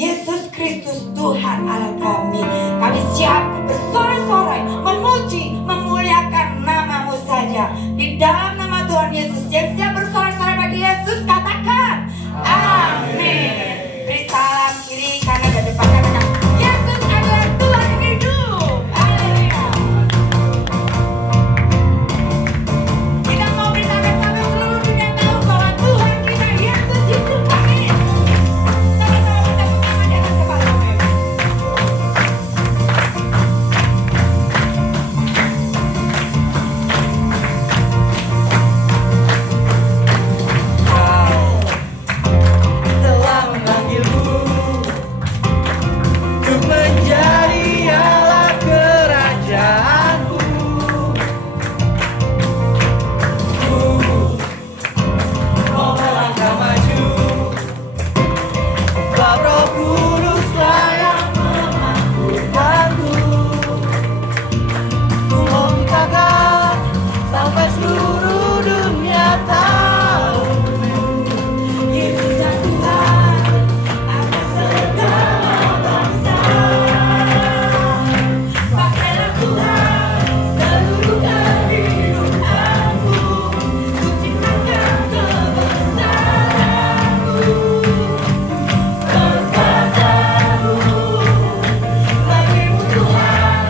Yesus Kristus Tuhan Allah kami. Kami siap bersorak-sorai, memuji, memuliakan nama-Mu saja. Di dalam nama Tuhan Yesus, yang siap bersorak-sorai bagi Yesus, katakan amin. Beri salam kiri kanan dan depan, katakan Yesus adalah Tuhan yang hidup. Haleluya. Kita mau beritakan sampai seluruh dunia tahu bahwa Tuhan kita Yesus hidup. Amin. Sama-sama kita tangan di atas kepala. Telah memanggilku untuk menjadi Allah kerajaanmu. Mau melangkah maju, sebab Roh Kuduslah yang memampukanku. Ku mau mintakan sampai seluruh dunia tahu Yesus yang Tuhan atas segala bangsa. Pakailah Tuhan seluruh kehidupanku, ku ciptakan kebesaranmu, kekuatanmu bagimu Tuhan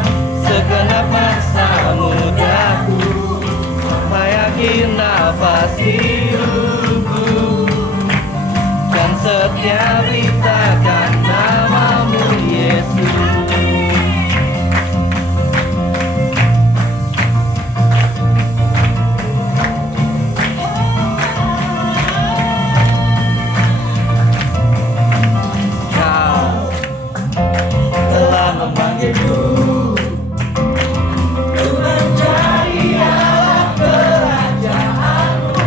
segenap masa mudaku, sampai akhir nafas hidupku. Dan setiap beritakan nama-Mu Yesus. Kau telah memanggilku untuk menjadi Allah kerajaanmu.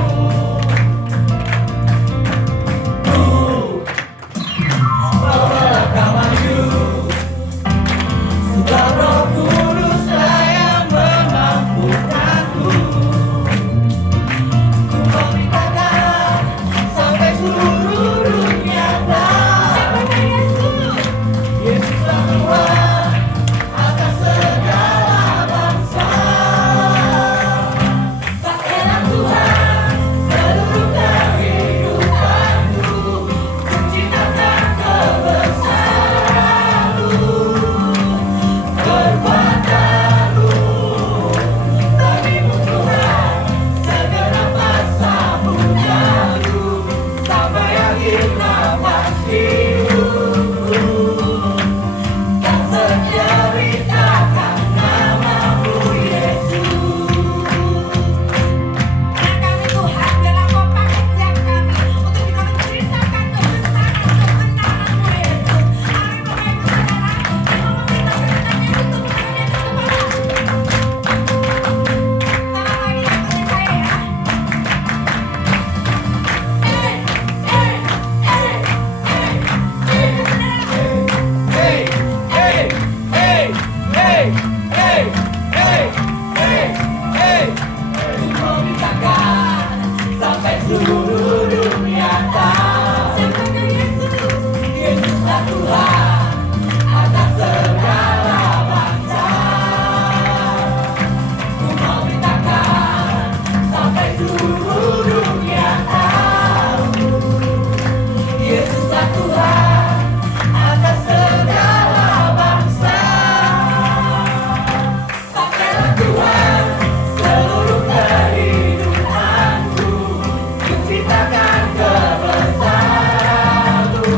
Mau melangkah maju, sebab Roh Kuduslah yang memampukanku. Ku mau mintakan sampai seluruh dunia tahu Yesuslah Tuhan atas segala bangsa. Pakailah Tuhan seluruh kehidupanku, ku ciptakan kebesaranmu, kekuatanmu bagimu Tuhan segenap masa mudaku, sampai akhir nafas hidupku. Dan setia beritakan nama-Mu Yesus. Karena kami Tuhan dalam kompak setiap kami untuk bisa menceritakan kebesaran kebenaran-Mu Yesus. Hari Bapak Ibu Saudara, kita mau memberitakan Yesus kebenarannya di kepala. Sama lagi ikutin saya ya. Hey, hey, hey, hey, hey, hey, hey, hey. Ku mau mintakan sampai seluruh dunia tahu Siapakah Yesus? Yesuslah Tuhan atas segala bangsa. Ku mau mintakan sampai seluruh dunia tahu Yesuslah Tuhan atas segala bangsa. Pakailah Tuhan seluruh kehidupanku, ku ciptakan kebesaranmu,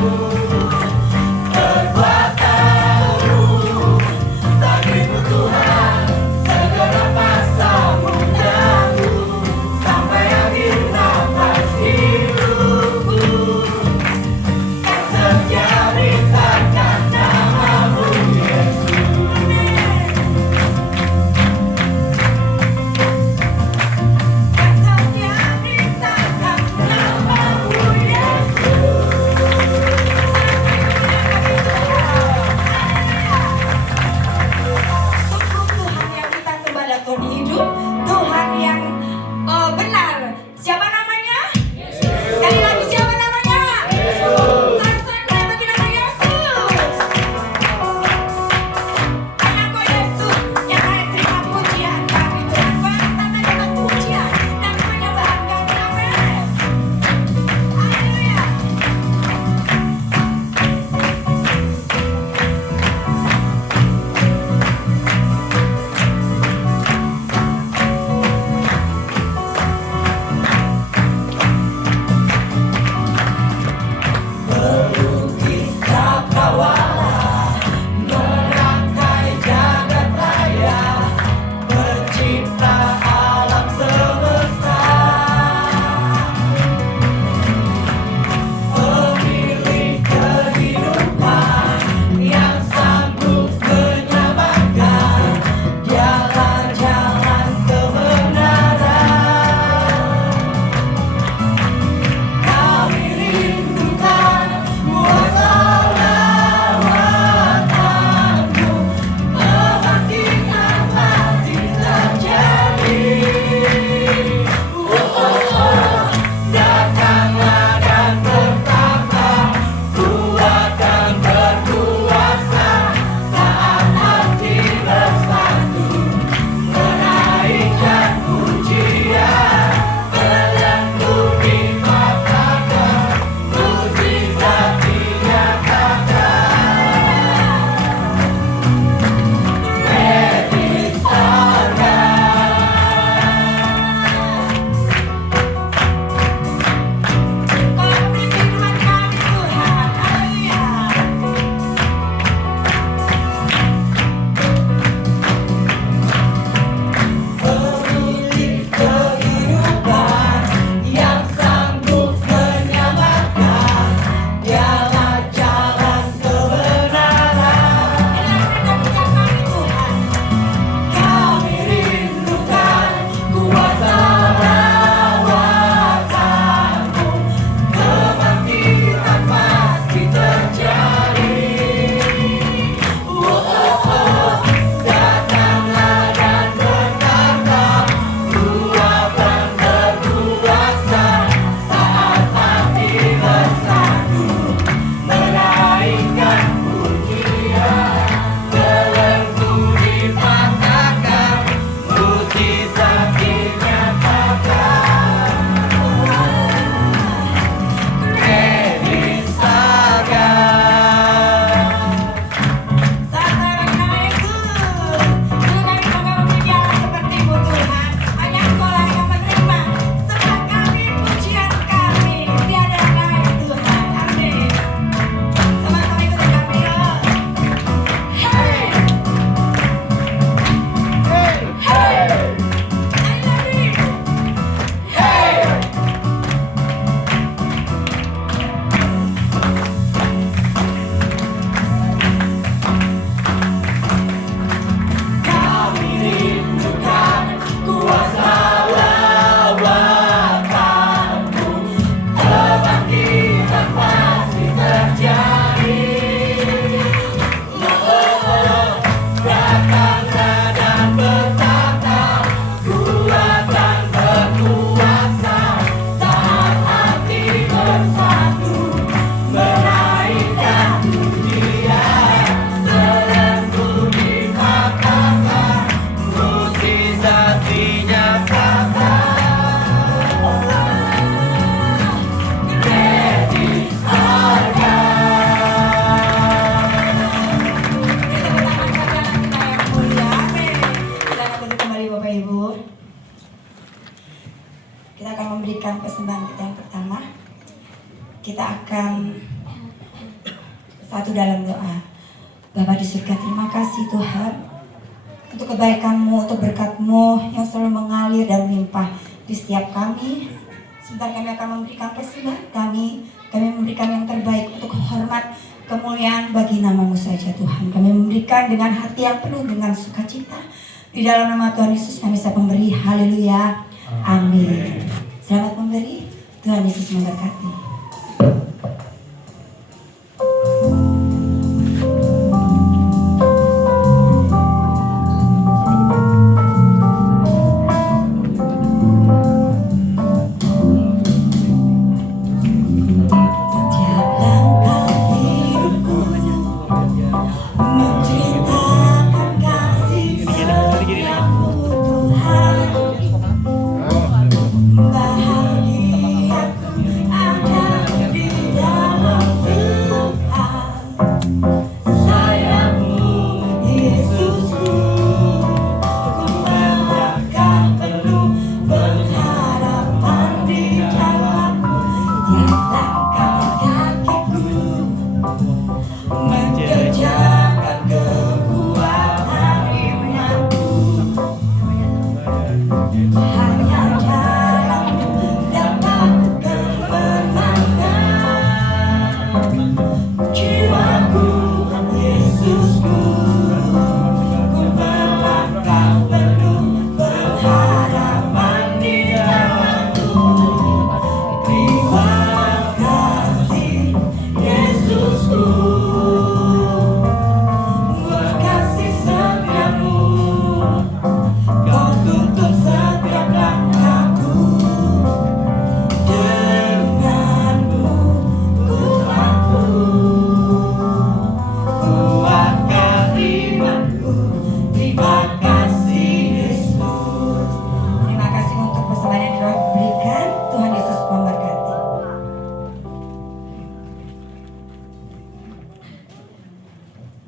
dalam doa. Bapa di surga, terima kasih Tuhan untuk kebaikan-Mu, untuk berkat-Mu yang selalu mengalir dan melimpah di setiap kami. Sebentar kami akan memberikan persembahan kami memberikan yang terbaik untuk hormat kemuliaan bagi nama-Mu saja Tuhan. Kami memberikan dengan hati yang penuh dengan sukacita. Di dalam nama Tuhan Yesus kami bisa memberi. Haleluya. Amin. Selamat memberi. Tuhan Yesus memberkati.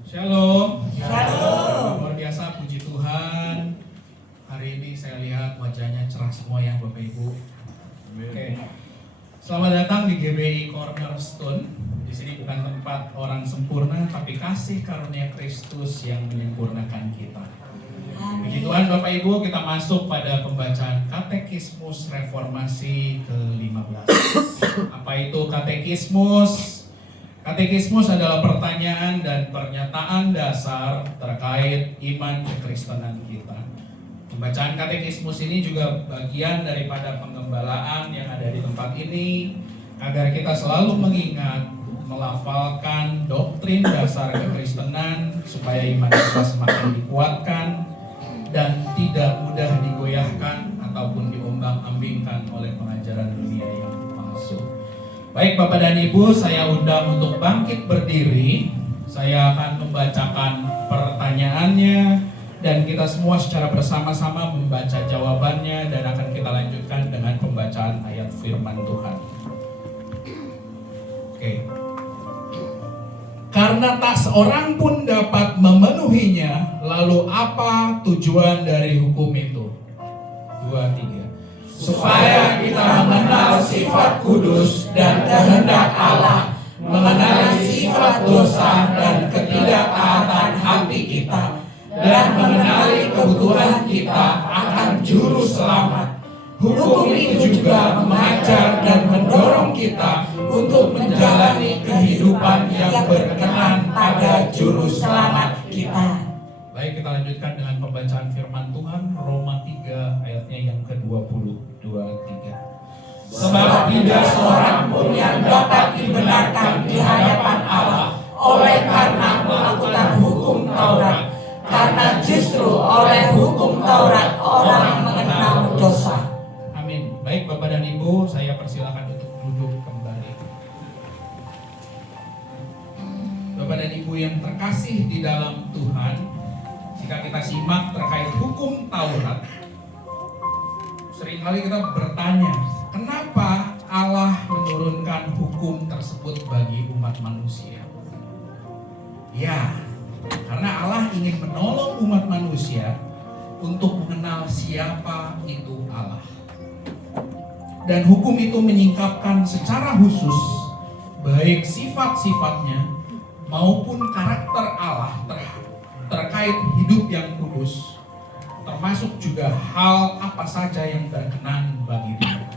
Shalom. Shalom. Luar biasa, puji Tuhan. Hari ini saya lihat wajahnya cerah semua ya Bapak Ibu. Oke. Selamat datang di GBI Cornerstone. Di sini bukan tempat orang sempurna, tapi kasih karunia Kristus yang menyempurnakan kita. Puji Tuhan Bapak Ibu, kita masuk pada pembacaan Katekismus Reformasi ke-15. Apa itu katekismus? Katekismus adalah pertanyaan dan pernyataan dasar terkait iman kekristenan kita. Pembacaan katekismus ini juga bagian daripada penggembalaan yang ada di tempat ini, agar kita selalu mengingat, melafalkan doktrin dasar kekristenan supaya iman kita semakin dikuatkan dan tidak mudah digoyahkan ataupun diombang-ambingkan oleh pengajaran dunia yang palsu. Baik Bapak dan Ibu, saya undang untuk bangkit berdiri. Saya akan membacakan pertanyaannya dan kita semua secara bersama-sama membaca jawabannya, dan akan kita lanjutkan dengan pembacaan ayat firman Tuhan. Oke. Karena tak seorang pun dapat memenuhinya, lalu apa tujuan dari hukum itu? 2, 3. Supaya kita mengenal sifat kudus dan kehendak Allah, mengenali sifat dosa dan ketidaktaatan hati kita, dan mengenali kebutuhan kita akan juru selamat. Hukum itu juga mengajar dan mendorong kita untuk menjalani kehidupan yang berkenan pada juru selamat kita. Baik, kita lanjutkan dengan pembacaan firman Tuhan, Roma 3 ayatnya yang ke-22, 3. Sebab tidak seorang pun yang dapat dibenarkan di hadapan Allah oleh karena melakukan hukum Taurat, karena justru oleh hukum Taurat orang mengenal dosa. Amin. Baik Bapak dan Ibu, saya persilakan untuk duduk kembali. Bapak dan Ibu yang terkasih di dalam Tuhan, jika kita simak terkait hukum Taurat, seringkali kita bertanya, kenapa Allah menurunkan hukum tersebut bagi umat manusia? Ya, karena Allah ingin menolong umat manusia untuk mengenal siapa itu Allah. Dan hukum itu menyingkapkan secara khusus baik sifat-sifatnya maupun karakter Allah terkait hidup yang kudus, termasuk juga hal apa saja yang berkenan bagi Dia.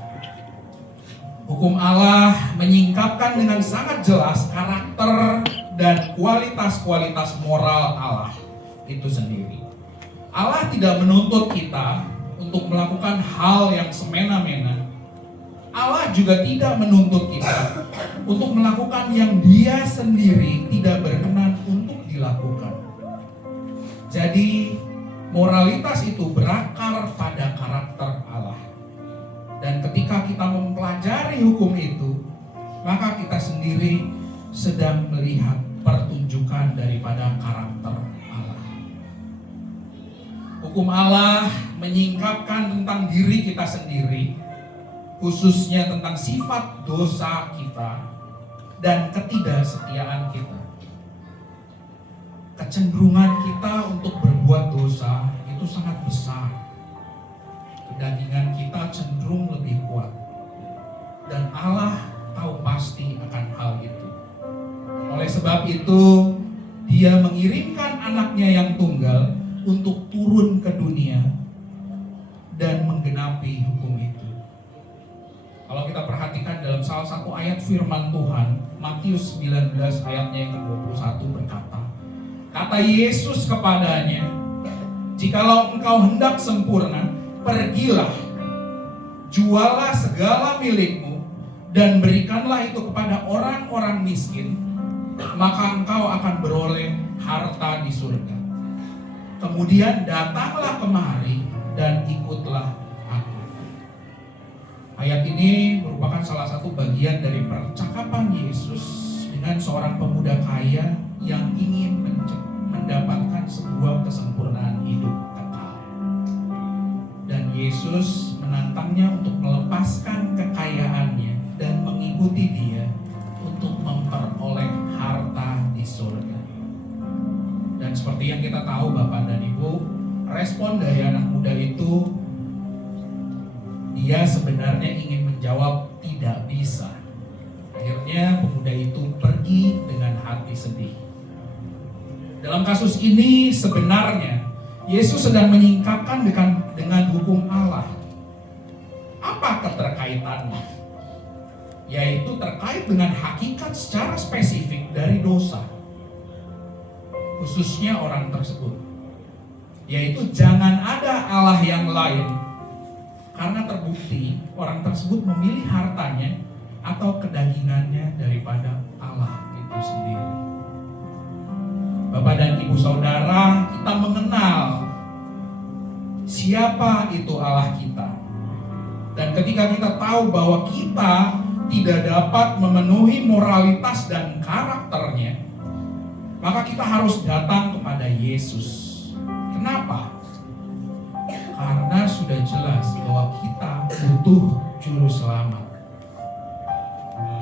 Hukum Allah menyingkapkan dengan sangat jelas karakter dan kualitas-kualitas moral Allah itu sendiri. Allah tidak menuntut kita untuk melakukan hal yang semena-mena. Allah juga tidak menuntut kita untuk melakukan yang Dia sendiri tidak berkenan untuk dilakukan. Jadi moralitas itu berakar pada karakter Allah. Dan ketika kita mempelajari hukum itu, maka kita sendiri sedang melihat pertunjukan daripada karakter Allah. Hukum Allah menyingkapkan tentang diri kita sendiri, khususnya tentang sifat dosa kita dan ketidaksetiaan kita. Kecenderungan kita untuk berbuat dosa itu sangat besar. Kedagingan kita cenderung lebih kuat. Dan Allah tahu pasti akan hal itu. Oleh sebab itu, Dia mengirimkan anaknya yang tunggal untuk turun ke dunia dan menggenapi hukum itu. Kalau kita perhatikan dalam salah satu ayat firman Tuhan, Matius 19 ayatnya yang ke-21 berkata, kata Yesus kepadanya, jikalau engkau hendak sempurna, pergilah, jualah segala milikmu, dan berikanlah itu kepada orang-orang miskin, maka engkau akan beroleh harta di surga. Kemudian datanglah kemari dan ikutlah aku. Ayat ini merupakan salah satu bagian dari percakapan Yesus dengan seorang pemuda kaya yang ingin mendapatkan sebuah kesempurnaan hidup kekal. Dan Yesus menantangnya untuk melepaskan kekayaannya dan mengikuti Dia untuk memperoleh harta di surga. Dan seperti yang kita tahu Bapak dan Ibu, respon dari anak muda itu, dia sebenarnya ingin menjawab tidak bisa. Akhirnya pemuda itu pergi dengan hati sedih. Dalam kasus ini sebenarnya Yesus sedang menyingkapkan dengan hukum Allah. Apa keterkaitannya? Yaitu terkait dengan hakikat secara spesifik dari dosa, khususnya orang tersebut. Yaitu jangan ada Allah yang lain, karena terbukti orang tersebut memilih hartanya atau kedagingannya daripada Allah itu sendiri. Bapak dan Ibu Saudara, kita mengenal siapa itu Allah kita. Dan ketika kita tahu bahwa kita tidak dapat memenuhi moralitas dan karakternya, maka kita harus datang kepada Yesus. Kenapa? Karena sudah jelas bahwa kita butuh juru selamat.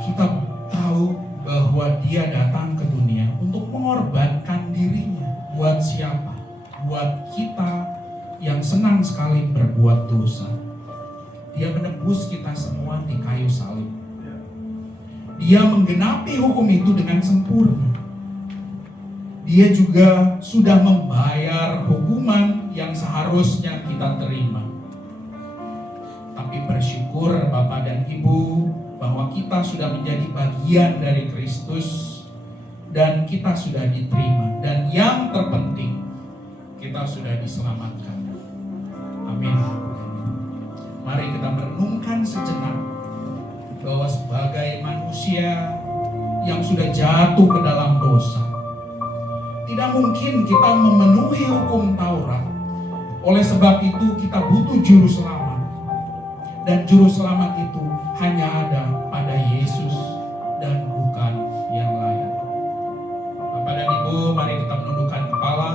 Kita tahu bahwa Dia datang ke dunia untuk mengorbankan dirinya. Buat siapa? Buat kita yang senang sekali berbuat dosa. Dia menebus kita semua di kayu salib. Dia menggenapi hukum itu dengan sempurna. Dia juga sudah membayar hukuman yang seharusnya kita terima. Tapi bersyukur Bapak dan Ibu bahwa kita sudah menjadi bagian dari Kristus dan kita sudah diterima, dan yang terpenting kita sudah diselamatkan. Amin. Mari kita merenungkan sejenak bahwa sebagai manusia yang sudah jatuh ke dalam dosa, tidak mungkin kita memenuhi hukum Taurat. Oleh sebab itu kita butuh juru selamat, dan juru selamat itu hanya ada pada Yesus dan bukan yang lain. Bapak dan Ibu, mari kita menundukkan kepala,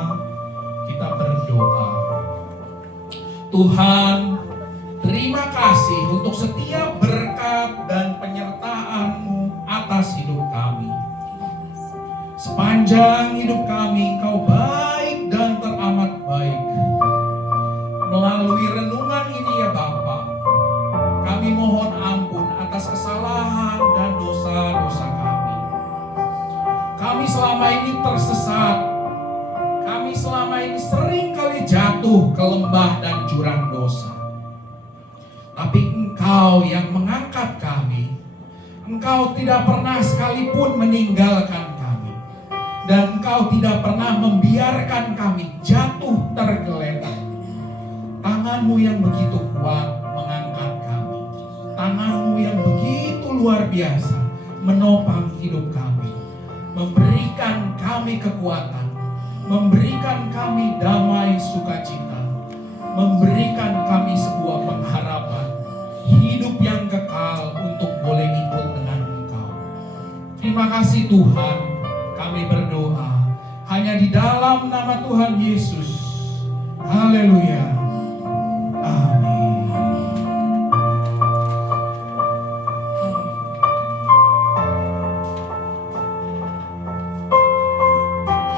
kita berdoa. Tuhan, terima kasih untuk setiap berkat dan penyertaan-Mu atas hidup kami. Sepanjang hidup kami Engkau baik dan teramat baik. Melalui renungan ini ya Bapa, kami mohon ampun atas kesalahan dan dosa-dosa kami. Kami selama jatuh ke lembah dan jurang dosa. Tapi Engkau yang mengangkat kami, Engkau tidak pernah sekalipun meninggalkan kami. Dan Engkau tidak pernah membiarkan kami jatuh tergeletak. Tangan-Mu yang begitu kuat mengangkat kami. Tangan-Mu yang begitu luar biasa menopang hidup kami. Memberikan kami kekuatan. Memberikan kami damai sukacita. Memberikan kami sebuah pengharapan. Hidup yang kekal untuk boleh ikut dengan Engkau. Terima kasih Tuhan, kami berdoa hanya di dalam nama Tuhan Yesus. Haleluya. Amin.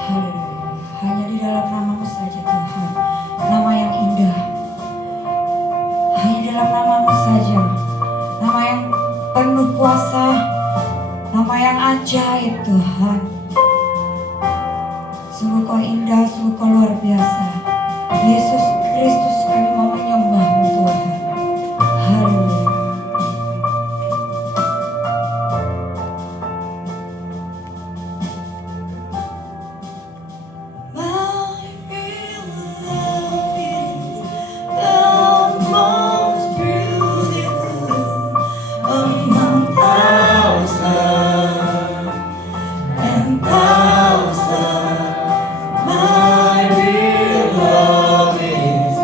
Haleluya. Hanya di dalam nama-Mu saja Tuhan, nama yang indah. Hanya di dalam nama-Mu saja, nama yang penuh kuasa, nama yang ajaib Tuhan. Sungguh Kau indah, sungguh Kau luar biasa. Yesus Kristus, kami mau menyembah-Mu Tuhan. Haleluya. My beloved is the most beautiful among thousands and thousands. My beloved is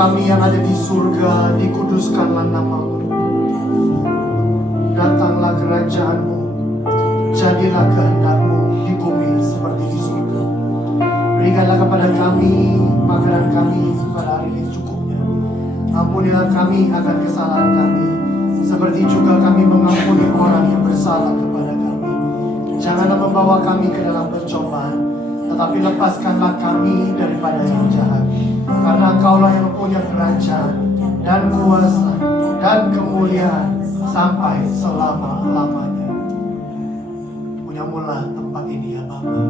kami yang ada di surga, dikuduskanlah nama-Mu. Datanglah kerajaan-Mu, jadilah kehendak-Mu di bumi seperti di surga. Berikanlah kepada kami makanan kami pada hari ini cukupnya. Ampunilah kami akan kesalahan kami, seperti juga kami mengampuni orang yang bersalah kepada kami. Janganlah membawa kami ke dalam pencobaan, tetapi lepaskanlah kami daripada yang jahat. Karena Engkaulah yang punya kerajaan dan kuasa dan kemuliaan sampai selama-lamanya. Punyamulah tempat ini ya Bapa.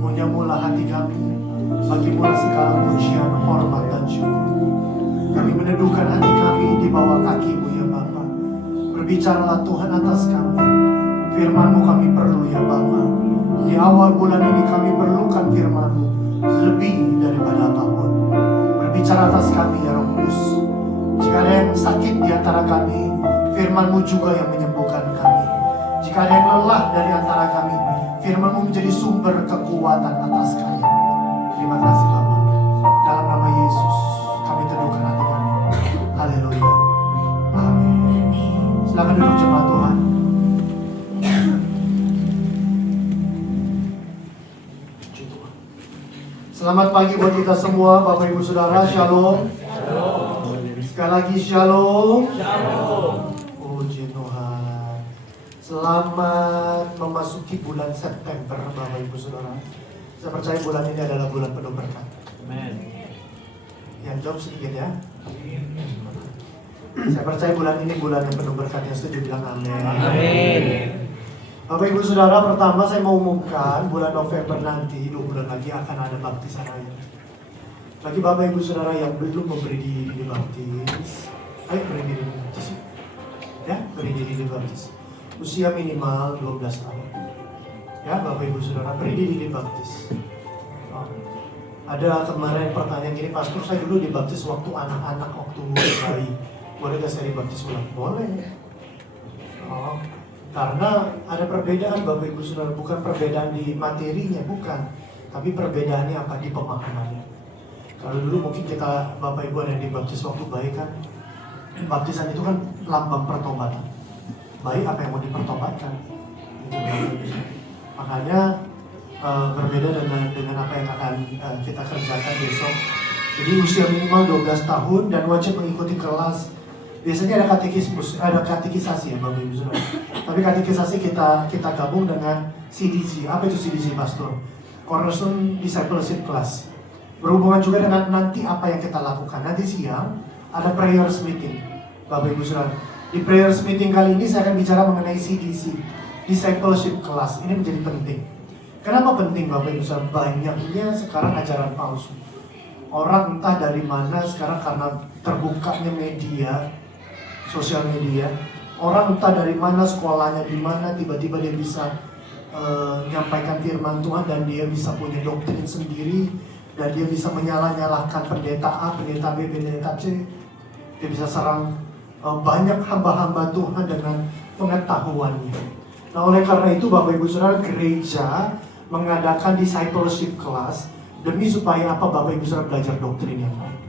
Punyamulah hati kami. Bagimulah segala pujian, hormat dan syukur. Kami meneduhkan hati kami di bawah kaki-Mu ya Bapa. Berbicaralah Tuhan atas kami. Firman-Mu kami perlu ya Bapa. Di awal bulan ini kami perlukan firman-Mu lebih daripada apapun. Berbicara atas kami ya Roh Kudus. Jika ada yang sakit di antara kami, firman-Mu juga yang menyembuhkan kami. Jika ada yang lelah dari antara kami, firman-Mu menjadi sumber kekuatan atas kami. Terima kasih Bapa. Dalam nama Yesus kami teduhkan hati kami. Haleluya. Amin. Silakan duduk jemaat Tuhan. Selamat pagi buat kita semua, Bapak Ibu Saudara. Shalom. Sekali lagi shalom. Puji Tuhan. Selamat memasuki bulan September, Bapak Ibu Saudara. Saya percaya bulan ini adalah bulan penuh berkat. Amen. Yang jawab sedikit ya. Saya percaya bulan ini bulan yang penuh berkat. Yang setuju bilang amin. Amin. Bapak Ibu Saudara, pertama saya mau umumkan bulan November nanti 2 bulan lagi akan ada baptisan air. Bagi Bapak Ibu Saudara yang belum memberi diri dibaptis, ayo beri diri dibaptis. Ya, beri diri dibaptis. Usia minimal 12 tahun. Ya, Bapak Ibu Saudara, beri diri dibaptis. Oh. Ada kemarin pertanyaan gini, Pastor saya dulu dibaptis waktu anak-anak, waktu bayi. Boleh gak saya dibaptis ulang? Boleh. Oh. Karena ada perbedaan Bapak Ibu Saudara, bukan perbedaan di materinya, bukan. Tapi perbedaannya apa? Di pemahamannya. Kalau dulu mungkin kita Bapak Ibu ada yang dibaptis waktu bayi kan, baptisan itu kan lambang pertobatan. Bayi apa yang mau dipertobatkan? Makanya berbeda dengan apa yang akan kita kerjakan besok. Jadi usia minimal 12 tahun dan wajib mengikuti kelas. Biasanya ada katekisasi ya Bapak Ibu Saudara. Tapi katekisasi kita gabung dengan CDC. Apa itu CDC Pastor? Cornerstone Discipleship Class. Berhubungan juga dengan nanti apa yang kita lakukan. Nanti siang ada prayers meeting Bapak Ibu Saudara. Di prayers meeting kali ini saya akan bicara mengenai CDC, Discipleship Class. Ini menjadi penting. Kenapa penting Bapak Ibu Saudara? Banyaknya sekarang ajaran palsu. Orang entah dari mana sekarang karena terbukanya media, sosial media, orang entah dari mana, sekolahnya di mana, tiba-tiba dia bisa menyampaikan firman Tuhan dan dia bisa punya doktrin sendiri dan dia bisa menyalah-nyalahkan pendeta A, pendeta B, pendeta C. Dia bisa serang banyak hamba-hamba Tuhan dengan pengetahuannya. Nah, oleh karena itu Bapak Ibu Saudara, gereja mengadakan discipleship class demi supaya apa? Bapak Ibu Saudara belajar doktrin yang baik.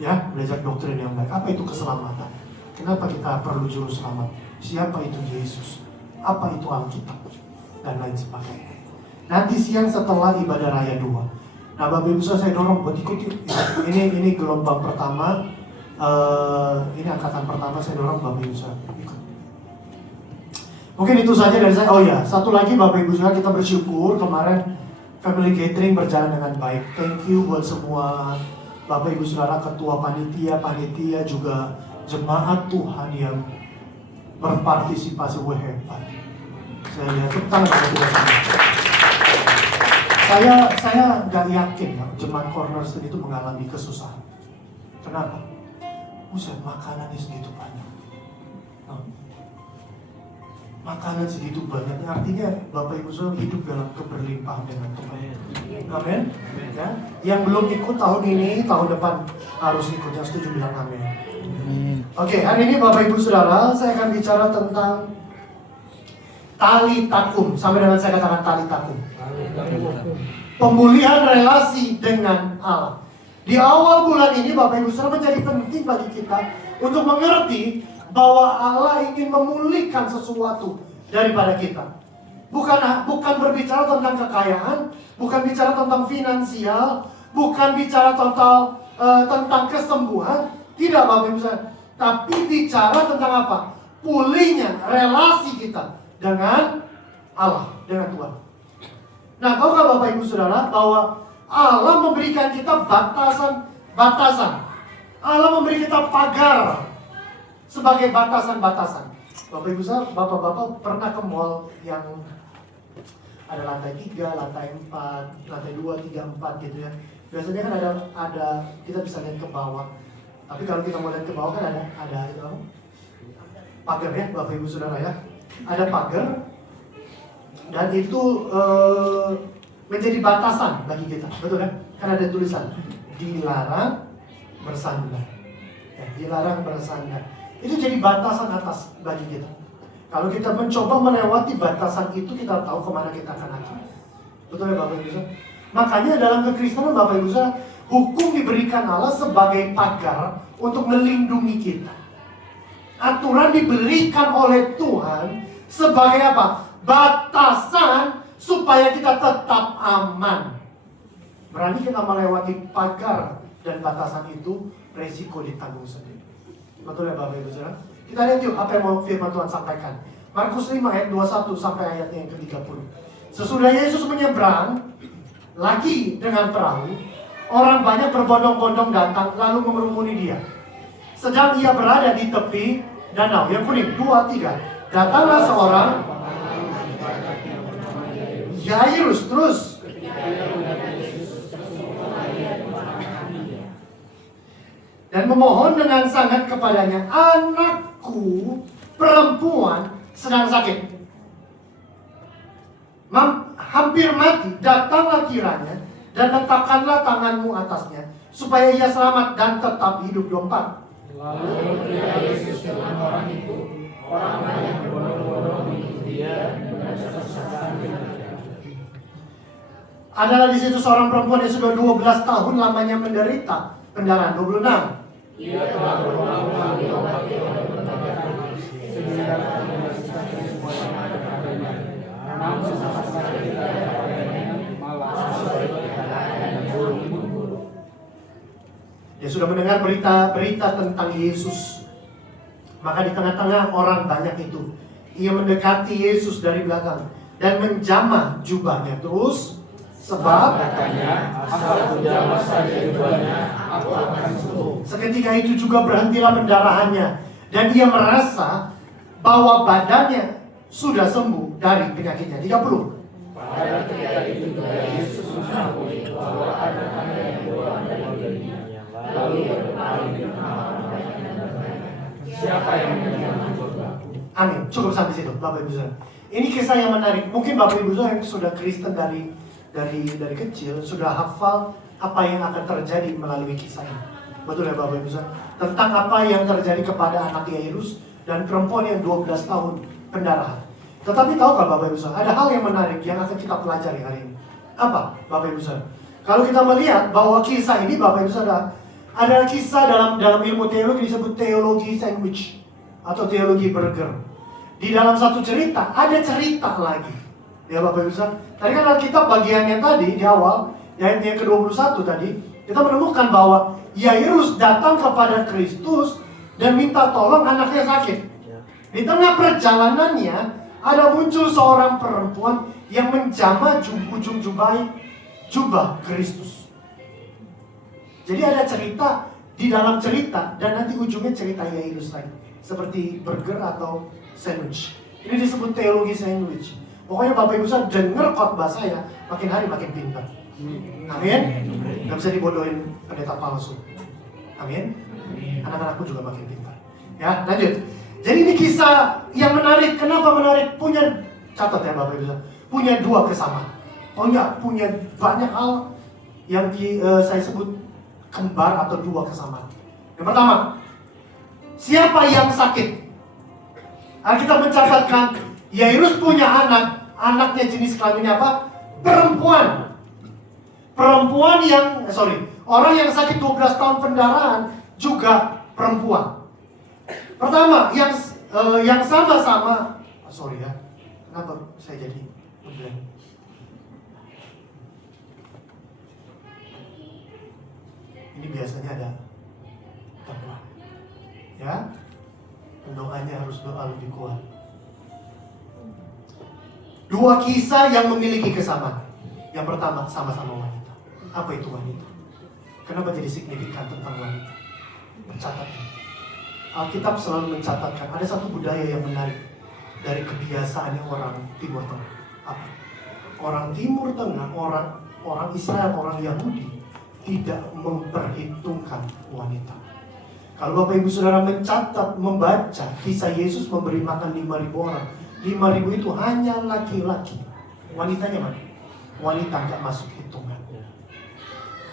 Ya, belajar doktrin yang baik. Apa itu keselamatan? Kenapa kita perlu juru selamat? Siapa itu Yesus? Apa itu Alkitab? Dan lain sebagainya. Nanti siang setelah ibadah raya 2. Nah, Bapak Ibu saya dorong buat ikut yuk. Ini gelombang pertama. Ini angkatan pertama, saya dorong Bapak Ibu saya ikut. Mungkin itu saja dari saya. Oh ya, satu lagi Bapak Ibu saya, kita bersyukur kemarin family gathering berjalan dengan baik. Thank you buat semua Bapak Ibu Saudara, ketua panitia juga jemaat Tuhan yang berpartisipasi. Hebat. Saya lihat tepuk tangan Bapak Ibu Saudara. Saya nggak yakin ya, jemaat Cornerstone itu mengalami kesusahan. Kenapa? Buset, makanannya segitu banyak. Makanan segitu banyak, artinya Bapak Ibu Saudara hidup dalam keberlimpahan dengan Tuhan. Amin. Ya. Yang belum ikut tahun ini, tahun depan harus ikut. Yang setuju bilang amin. Oke, hari ini Bapak Ibu Saudara, saya akan bicara tentang tali takum. Sampai dengan saya katakan tali takum. Pemulihan relasi dengan Allah. Di awal bulan ini Bapak Ibu Saudara menjadi penting bagi kita untuk mengerti bahwa Allah ingin memulihkan sesuatu daripada kita. Bukan berbicara tentang kekayaan, bukan bicara tentang finansial, bukan bicara tentang kesembuhan. Tidak Bapak Ibu Saudara. Tapi bicara tentang apa? Pulihnya relasi kita dengan Allah, dengan Tuhan. Nah, tahukah Bapak Ibu Saudara bahwa Allah memberikan kita batasan. Allah memberi kita pagar sebagai batasan-batasan. Bapak Ibu Saudara, Bapak-bapak pernah ke mall yang ada lantai 3, lantai 4, lantai 2, 3, 4 gitu ya. Biasanya kan ada kita bisa lihat ke bawah. Tapi kalau kita mau lihat ke bawah kan ada itu apa? Pagar ya, Bapak Ibu Saudara ya. Ada pagar dan itu menjadi batasan bagi kita, betul kan? Kan ada tulisan dilarang bersandar. Ya, dilarang bersandar. Itu jadi batasan atas bagi kita. Kalau kita mencoba melewati batasan itu, kita tahu kemana kita akan akan. Betul ya Bapak Ibu Saudara? Makanya dalam kekristenan Bapak Ibu Saudara, hukum diberikan Allah sebagai pagar untuk melindungi kita. Aturan diberikan oleh Tuhan sebagai apa? Batasan supaya kita tetap aman. Berani kita melewati pagar dan batasan itu, resiko ditanggung sendiri. Betul ya Bapak Ibu Saudara? Kita lihat yuk apa yang mau firman Tuhan sampaikan. Markus 5 ayat 21 sampai ayatnya yang ke-30. Sesudah Yesus menyeberang lagi dengan perahu, orang banyak berbondong-bondong datang lalu mengerumuni dia. Sedang ia berada di tepi danau. Yang kuning, 2, 3. Datanglah seorang Yairus, terus dan memohon dengan sangat kepadanya, anakku perempuan sedang sakit, hampir mati. Datanglah kiranya dan letakkanlah tanganmu atasnya supaya ia selamat dan tetap hidup. 24. Lalu ketika Yesus dengan orang itu, orang banyak berbondong-bondong mengikuti dia dan sesat-sesatan dengan dia. Adalah di situ seorang perempuan yang sudah 12 tahun lamanya menderita pendarahan. 26. Ia telah berulang-ulang diobati oleh berbagai ahli, sehingga tidak sisa-sisa semua yang ada padanya. Namun sama sekali tidak ada padanya, malah sebaliknya keadaan yang buruk. Dia sudah mendengar berita tentang Yesus. Maka di tengah-tengah orang banyak itu, ia mendekati Yesus dari belakang dan menjamah jubahnya. Terus, sebab Katanya, asal ku jamah saja jubahnya, aku akan sembuh. seketika itu juga berhentilah pendarahannya, dan ia merasa bahwa badannya sudah sembuh dari penyakitnya. 30. Pada ketika itu juga Yesus mengakui bahwa ada tanda yang keluar dari dirinya. Lalu ia berpaling di tengah orang dan bertanya, siapa yang menjamah jubahku? Amin. Cukup sampai situ, Bapak Ibu Saudara. Ini kisah yang menarik. Mungkin Bapak Ibu Saudara yang sudah Kristen dari kecil sudah hafal apa yang akan terjadi melalui kisah ini. Betul ya Bapak Ibu Saudara? Tentang apa yang terjadi kepada anak Yairus dan perempuan yang 12 tahun pendarahan. Tetapi tahukah Bapak Ibu Saudara, ada hal yang menarik yang akan kita pelajari hari ini. Apa Bapak Ibu Saudara? Kalau kita melihat bahwa kisah ini Bapak Ibu Saudara, ada kisah dalam ilmu teologi disebut teologi sandwich atau teologi burger. Di dalam satu cerita ada cerita lagi. Ya Bapak Ibu Saudara, tadi kan Alkitab bagian yang tadi di awal, ayat yang ke-21 tadi, kita menemukan bahwa Yairus datang kepada Kristus dan minta tolong anaknya sakit. Di tengah perjalanannya ada muncul seorang perempuan yang menjamah ujung jubah Kristus. Jadi ada cerita di dalam cerita dan nanti ujungnya cerita Yairus lagi, seperti burger atau sandwich. Ini disebut teologi sandwich. Pokoknya Bapak Ibu Saudara dengar khotbah saya, makin hari makin pintar. Amin. Gak bisa dibodohin pendeta palsu. Amin. Anak-anakku juga makin pintar. Ya, lanjut. Jadi ini kisah yang menarik. Kenapa menarik? Catat ya Bapak Ibu Saudara. Punya 2 kesamaan. Punya banyak hal yang saya sebut kembar atau 2 kesamaan. Yang pertama, siapa yang sakit? Kita mencatatkan Yairus punya anaknya jenis kelaminnya apa? Perempuan Orang yang sakit 12 tahun pendarahan juga perempuan. Pertama, yang sama-sama, sorry ya, kenapa saya jadi blank? Ini biasanya ada gangguan. Ya, doanya harus doa lebih kuat. Dua kisah yang memiliki kesamaan. Yang pertama, sama-sama wanita. Apa itu wanita? Kenapa jadi signifikan tentang wanita? Mencatat. Alkitab selalu mencatatkan ada satu budaya yang menarik dari kebiasaannya orang Timur Tengah. Apa? Orang Timur Tengah, orang Israel, orang Yahudi tidak memperhitungkan wanita. Kalau Bapak Ibu Saudara mencatat, membaca kisah Yesus memberi makan 5.000 orang, 5.000 itu hanya laki-laki. Wanitanya mana? Wanita nggak masuk hitungan.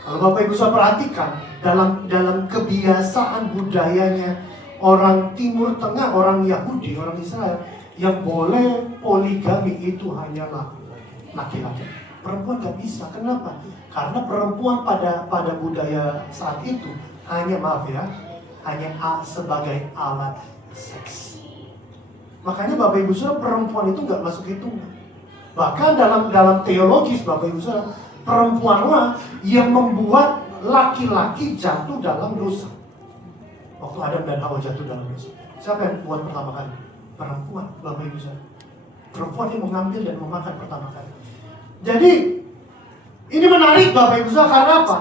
Kalau Bapak Ibu Saudara perhatikan dalam kebiasaan budayanya orang Timur Tengah, orang Yahudi, orang Israel, yang boleh poligami itu hanyalah laki-laki. Perempuan nggak bisa. Kenapa? Karena perempuan pada budaya saat itu hanya sebagai alat seks. Makanya Bapak Ibu Saudara, perempuan itu nggak masuk hitungan. Bahkan dalam teologis Bapak Ibu Saudara, perempuanlah yang membuat laki-laki jatuh dalam dosa. Waktu Adam dan Hawa jatuh dalam dosa, siapa yang buat pertama kali? Perempuan, Bapak Ibu Saudara. Perempuan yang mengambil dan memakan pertama kali. Jadi ini menarik Bapak Ibu Saudara, karena apa?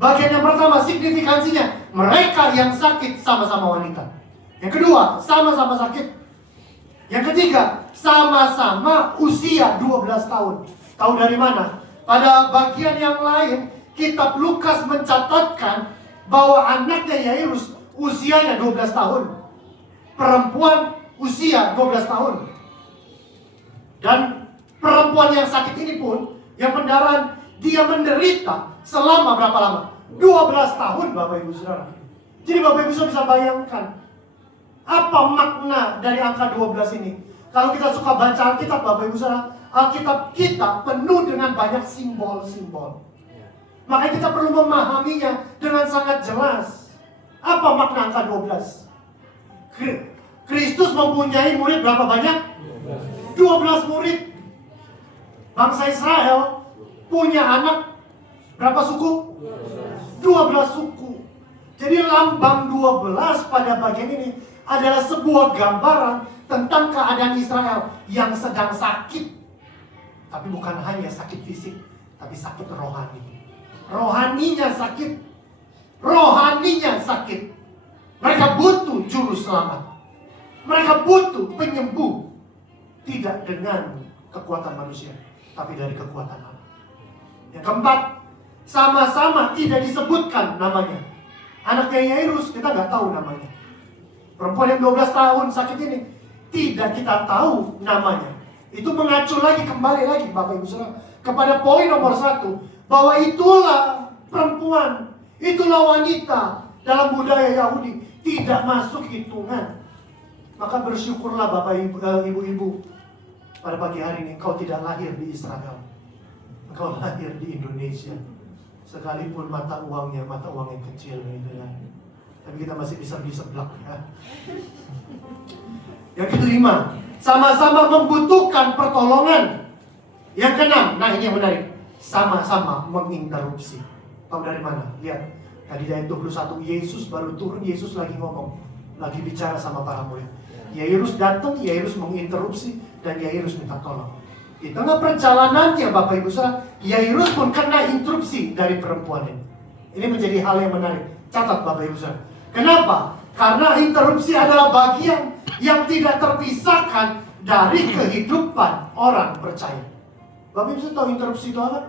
Bagian yang pertama, signifikansinya, mereka yang sakit sama-sama wanita. Yang kedua, sama-sama sakit. Yang ketiga, sama-sama usia 12 tahun. Tahu dari mana? Pada bagian yang lain, kitab Lukas mencatatkan bahwa anaknya Yairus usianya 12 tahun. Perempuan usia 12 tahun. Dan perempuan yang sakit ini pun, yang pendarahan, dia menderita selama berapa lama? 12 tahun Bapak Ibu Saudara. Jadi Bapak Ibu Saudara bisa bayangkan apa makna dari angka 12 ini. Kalau kita suka baca Alkitab Bapak Ibu Saudara, Alkitab kita penuh dengan banyak simbol-simbol. Makanya kita perlu memahaminya dengan sangat jelas. Apa makna angka 12? Kristus mempunyai murid berapa banyak? 12 murid. Bangsa Israel punya anak berapa suku? 12 suku. Jadi lambang 12 pada bagian ini adalah sebuah gambaran tentang keadaan Israel yang sedang sakit. Tapi bukan hanya sakit fisik, tapi sakit rohani. Rohaninya sakit. Rohaninya sakit. Mereka butuh juru selamat. Mereka butuh penyembuh. Tidak dengan kekuatan manusia, tapi dari kekuatan Allah. Yang keempat, sama-sama tidak disebutkan namanya. Anaknya Yairus, kita nggak tahu namanya. Perempuan yang 12 tahun sakit ini, tidak kita tahu namanya. Itu mengacu lagi, kembali lagi Bapak Ibu Saudara, kepada poin nomor 1, bahwa itulah perempuan, itulah wanita dalam budaya Yahudi, tidak masuk hitungan. Maka bersyukurlah Bapak Ibu-ibu, pada pagi hari ini kau tidak lahir di Israel, kau lahir di Indonesia. Sekalipun mata uang yang kecil gitu ya, tapi kita masih bisa beli seblak ya. Yang kelima, sama-sama membutuhkan pertolongan. Yang keenam, nah ini yang menarik, sama-sama menginterupsi. Tahu dari mana? Lihat, tadi di ayat 21, Yesus baru turun, Yesus lagi ngomong, lagi bicara sama para murid. Yairus datang, Yairus menginterupsi, dan Yairus minta tolong. Di tengah perjalanannya Bapak Ibu Saudara, Yairus pun kena interupsi dari perempuan ini. Ini menjadi hal yang menarik. Catat Bapak Ibu Saudara. Kenapa? Karena interupsi adalah bagian yang tidak terpisahkan dari kehidupan orang percaya. Bapak Ibu Saudara tahu interupsi itu apa?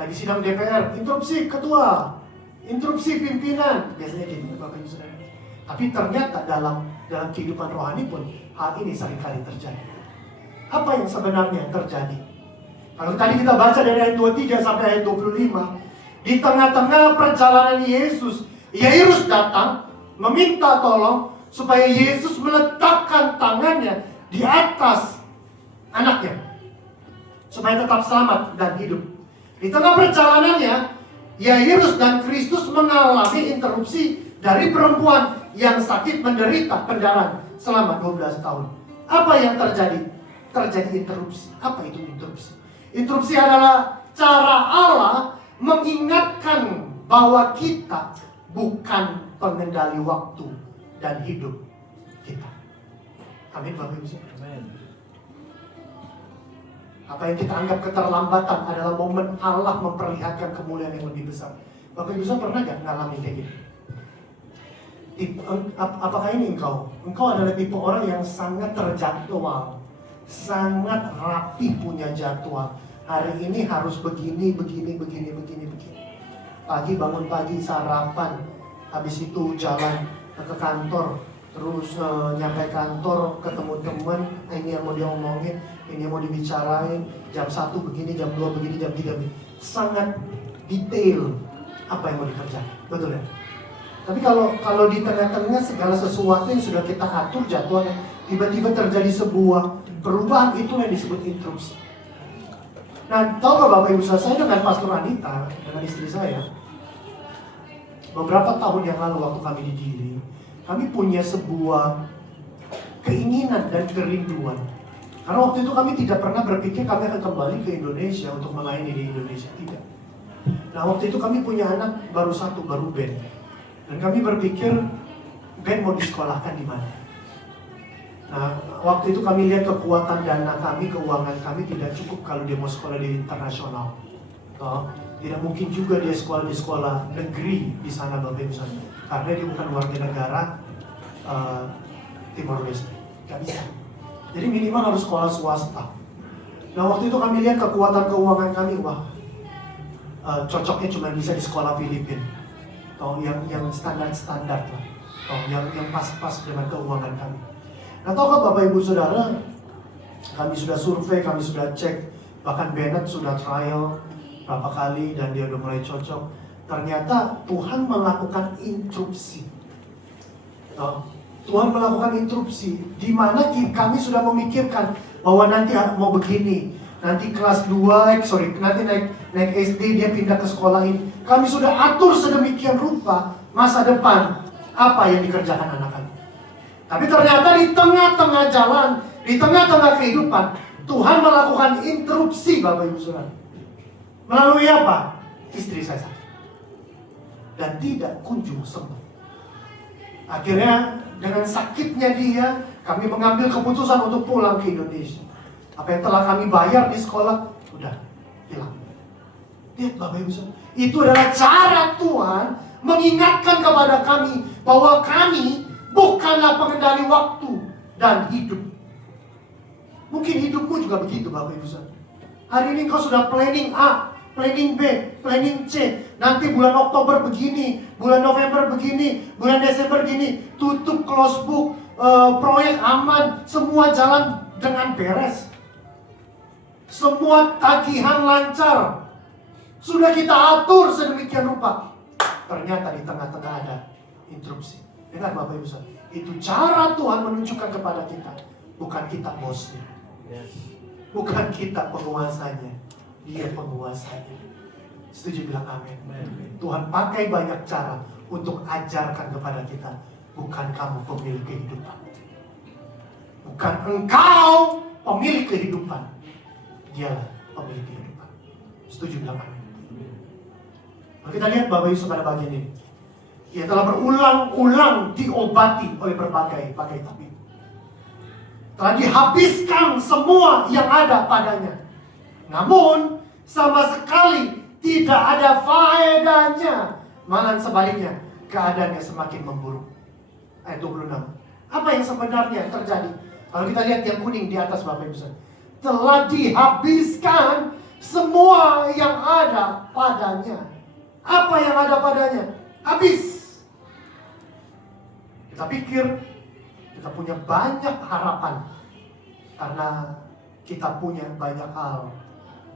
Lagi sidang DPR, interupsi ketua, interupsi pimpinan. Biasanya gitu Bapak Ibu Saudara. Tapi ternyata dalam kehidupan rohani pun hal ini seringkali terjadi. Apa yang sebenarnya terjadi? Kalau tadi kita baca dari ayat 23 sampai ayat 25, di tengah-tengah perjalanan Yesus, Yairus datang meminta tolong supaya Yesus meletakkan tangannya di atas anaknya supaya tetap selamat dan hidup. Di tengah perjalanannya, Yairus dan Kristus mengalami interupsi dari perempuan yang sakit menderita pendarahan selama 12 tahun. Apa yang terjadi? Terjadi interupsi. Apa itu interupsi? Interupsi adalah cara Allah mengingatkan bahwa kita bukan pengendali waktu dan hidup kita. Amin Bapak Ibu. Apa yang kita anggap keterlambatan adalah momen Allah memperlihatkan kemuliaan yang lebih besar. Bapak Ibu pernah gak ngalamin kayak gini? Apakah ini engkau? Engkau adalah tipe orang yang sangat terjadwal, sangat rapi punya jadwal. Hari ini harus begini. Pagi bangun pagi, sarapan, habis itu jalan ke kantor, terus nyampe kantor ketemu teman, ini yang mau dia omongin, ini yang mau dibicarain, jam 1 begini, jam 2 begini, jam 3 begini. Sangat detail apa yang mau dikerjakan, betul ya? Tapi kalau di tengah-tengah segala sesuatu yang sudah kita atur jadwalnya, tiba-tiba terjadi sebuah perubahan, itu yang disebut interupsi. Nah, tahu gak Bapak Ibu, saya dengan Pastor Anita, dengan istri saya, beberapa tahun yang lalu waktu kami di Dili, kami punya sebuah keinginan dan kerinduan. Karena waktu itu kami tidak pernah berpikir kami akan kembali ke Indonesia untuk melayani di Indonesia, tidak. Nah, waktu itu kami punya anak baru band. Dan kami berpikir band mau disekolahkan di mana. Nah, waktu itu kami lihat kekuatan dana kami, keuangan kami tidak cukup kalau dia mau sekolah di internasional. Tidak mungkin juga dia sekolah di sekolah negeri di sana Bapak Ibu, karena dia bukan warga negara Timor Leste. Gak bisa. Jadi minimal harus sekolah swasta. Nah, waktu itu kami lihat kekuatan keuangan kami, cocoknya cuma bisa di sekolah Filipina. Yang standar lah. Yang pas-pas dengan keuangan kami. Nah, tahukah Bapak Ibu Saudara, kami sudah survei, kami sudah cek, bahkan Bennett sudah trial berapa kali dan dia udah mulai cocok. Ternyata Tuhan melakukan interupsi. Tuhan melakukan interupsi di mana kami sudah memikirkan bahwa nanti mau begini, nanti kelas 2, nanti naik SD dia pindah ke sekolah ini. Kami sudah atur sedemikian rupa masa depan apa yang dikerjakan anak kami. Tapi ternyata di tengah-tengah jalan, di tengah-tengah kehidupan, Tuhan melakukan interupsi Bapak Ibu Saudara. Melalui apa? Istri saya sakit dan tidak kunjung sembuh. Akhirnya dengan sakitnya dia, kami mengambil keputusan untuk pulang ke Indonesia. Apa yang telah kami bayar di sekolah, udah hilang. Lihat Bapak Ibu Saudara, itu adalah cara Tuhan mengingatkan kepada kami bahwa kami bukanlah pengendali waktu dan hidup. Mungkin hidupmu juga begitu Bapak Ibu Saudara. Hari ini kau sudah planning A, planning B, planning C. Nanti bulan Oktober begini, bulan November begini, bulan Desember begini. Tutup close book, proyek aman, semua jalan dengan beres. Semua tagihan lancar. Sudah kita atur sedemikian rupa. Ternyata di tengah-tengah ada interupsi. Dengar Bapak Ibu Saudara, itu cara Tuhan menunjukkan kepada kita. Bukan kita bosnya, bukan kita penguasanya, Dia penguasanya. Setuju bilang amin. Tuhan pakai banyak cara untuk ajarkan kepada kita. Bukan kamu pemilik kehidupan, bukan engkau pemilik kehidupan, Dialah pemilik kehidupan. Setuju bilang amin. Kita lihat Bapak Ibu pada bagian ini. Ia telah berulang-ulang diobati oleh berbagai tabib. Telah dihabiskan semua yang ada padanya. Namun sama sekali tidak ada faedahnya. Malah sebaliknya, keadaannya semakin memburuk. Ayat 26. Apa yang sebenarnya terjadi? Kalau kita lihat yang kuning di atas Bapak Ibu, telah dihabiskan semua yang ada padanya. Apa yang ada padanya? Habis. Kita pikir kita punya banyak harapan karena kita punya banyak hal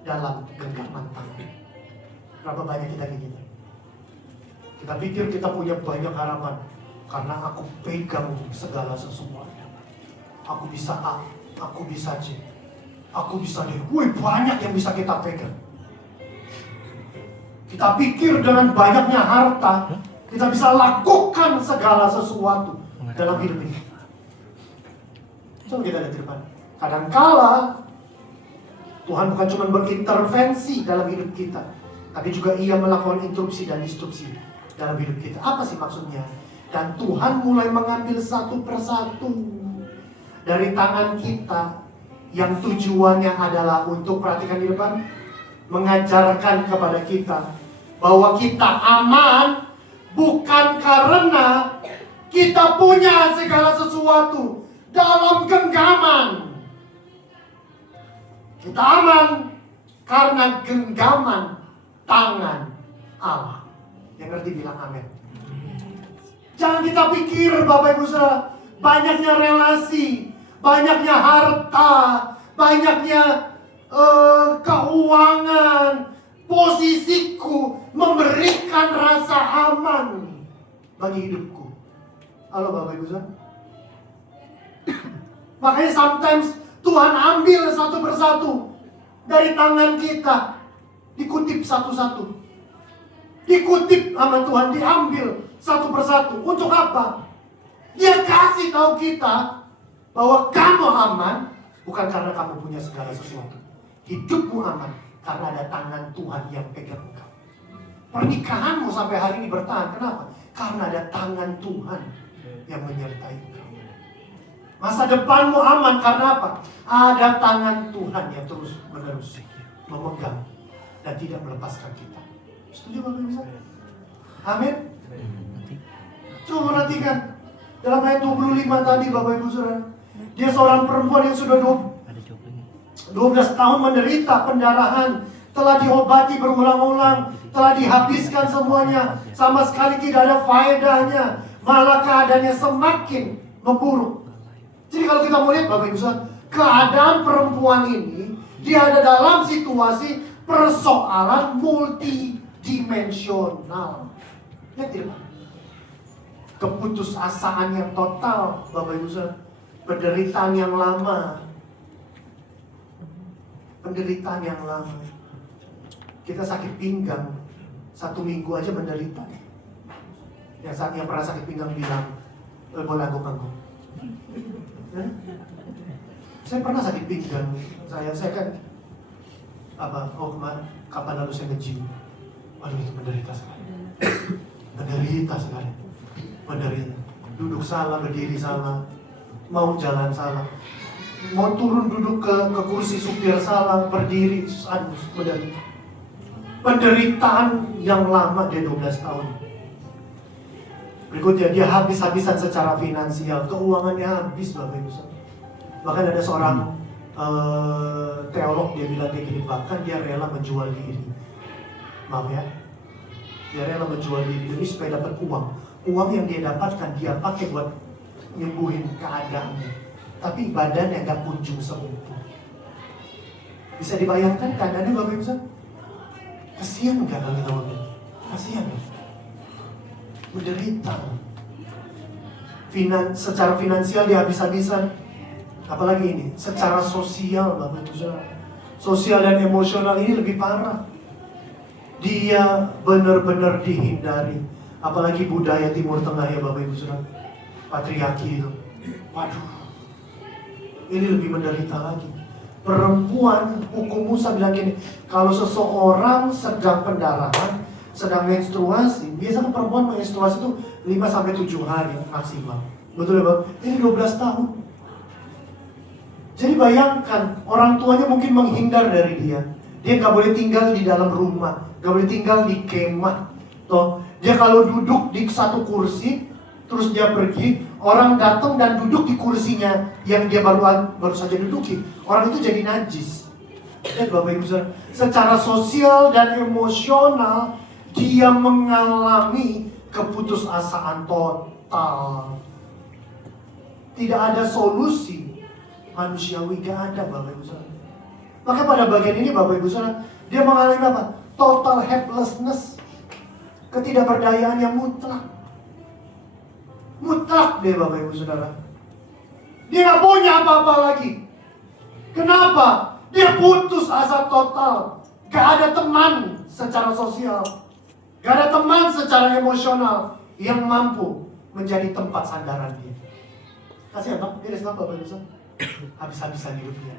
dalam genggaman tangan. Berapa banyak kita kayak gitu? Kita pikir kita punya banyak harapan karena aku pegang segala sesuatunya. Aku bisa A, aku bisa C, aku bisa D. Wih, banyak yang bisa kita pegang. Kita pikir dengan banyaknya harta, kita bisa lakukan segala sesuatu dalam hidup ini. Coba kita lihat di depan. Kadangkala Tuhan bukan cuma berintervensi dalam hidup kita, tapi juga Ia melakukan interupsi dan instruksi dalam hidup kita. Apa sih maksudnya? Dan Tuhan mulai mengambil satu persatu dari tangan kita, yang tujuannya adalah untuk, perhatikan di depan, mengajarkan kepada kita bahwa kita aman bukan karena kita punya segala sesuatu dalam genggaman. Kita aman karena genggaman tangan Allah. Yang ngerti bilang amin. Jangan kita pikir Bapak Ibu Saudara, banyaknya relasi, banyaknya harta, banyaknya keuangan, posisiku memberikan rasa aman bagi hidupku. Halo Bapak Ibu Saudara. Makanya sometimes Tuhan ambil satu persatu dari tangan kita, dikutip satu-satu, dikutip sama Tuhan, diambil satu persatu. Untuk apa? Dia kasih tahu kita bahwa kamu aman bukan karena kamu punya segala sesuatu. Hidupmu aman karena ada tangan Tuhan yang pegang engkau. Pernikahanmu sampai hari ini bertahan. Kenapa? Karena ada tangan Tuhan yang menyertai engkau. Masa depanmu aman karena apa? Ada tangan Tuhan yang terus menerus memegang dan tidak melepaskan kita. Setuju Bapak Ibu? Amin. Coba perhatikan dalam ayat 25 tadi Bapak Ibu Saudara. Dia seorang perempuan yang sudah 12 tahun menderita pendarahan, telah diobati berulang-ulang, telah dihabiskan semuanya, sama sekali tidak ada faedahnya, malah keadaannya semakin memburuk. Jadi kalau kita mau lihat Bapak Ibu Saudara, keadaan perempuan ini, dia ada dalam situasi persoalan multidimensional. Lihat tidak? Keputusasaan yang total Bapak Ibu Saudara, penderitaan yang lama. Penderitaan yang lama. Kita sakit pinggang 1 minggu aja menderita. Yang pernah sakit pinggang bilang, boleh ngangguk-ngangguk. Saya pernah sakit pinggang. Saya kan kapan lalu saya nge-gym. Waduh, itu menderita sekali. Menderita. Duduk salah, berdiri salah, mau jalan salah, mau turun duduk ke kursi supir salah, berdiri, aduh, menderita. Penderitaan yang lama, dia 12 tahun. Berikutnya dia habis-habisan secara finansial, keuangannya habis Bapak Ibu. Bahkan ada seorang teolog, dia bilang kayak gini, bahkan dia rela menjual diri. Maaf ya, dia rela menjual diri demi supaya dapat uang. Uang yang dia dapatkan dia pakai buat nyembuhin keadaannya, tapi badannya gak kunjung sembuh. Bisa dibayangkan keadaannya Bapak Ibu? Kasihan gak kalau kita ngomong? Kasihan ya? Menderita. Secara finansial dia habis-habisan. Apalagi ini, secara sosial Bapak Ibu. Sosial dan emosional ini lebih parah. Dia benar-benar dihindari. Apalagi budaya Timur Tengah ya Bapak Ibu Saudara, patriarki itu. Waduh, ini lebih menderita lagi. Perempuan, hukum Musa bilang gini, kalau seseorang sedang pendarahan, sedang menstruasi, biasanya perempuan menstruasi itu 5-7 hari maksimal. Betul ya Bapak? Ini 12 tahun. Jadi bayangkan, orang tuanya mungkin menghindar dari dia. Dia gak boleh tinggal di dalam rumah, gak boleh tinggal di kemah. Toh, dia kalau duduk di satu kursi, terus dia pergi, orang datang dan duduk di kursinya yang dia baru saja duduki, orang itu jadi najis. Lihat Bapak Ibu Saudara, secara sosial dan emosional dia mengalami keputusasaan total. Tidak ada solusi manusiawi, gak ada Bapak Ibu Saudara. Maka pada bagian ini Bapak Ibu Saudara, dia mengalami apa? Total helplessness. Ketidakberdayaan yang mutlak. Mutlak deh Bapak Ibu Saudara. Dia gak punya apa-apa lagi. Kenapa? Dia putus asa total. Gak ada teman secara sosial, gak ada teman secara emosional yang mampu menjadi tempat sandaran dia. Kasih apa? Iris apa Bapak Ibu? Habis-habisan hidupnya.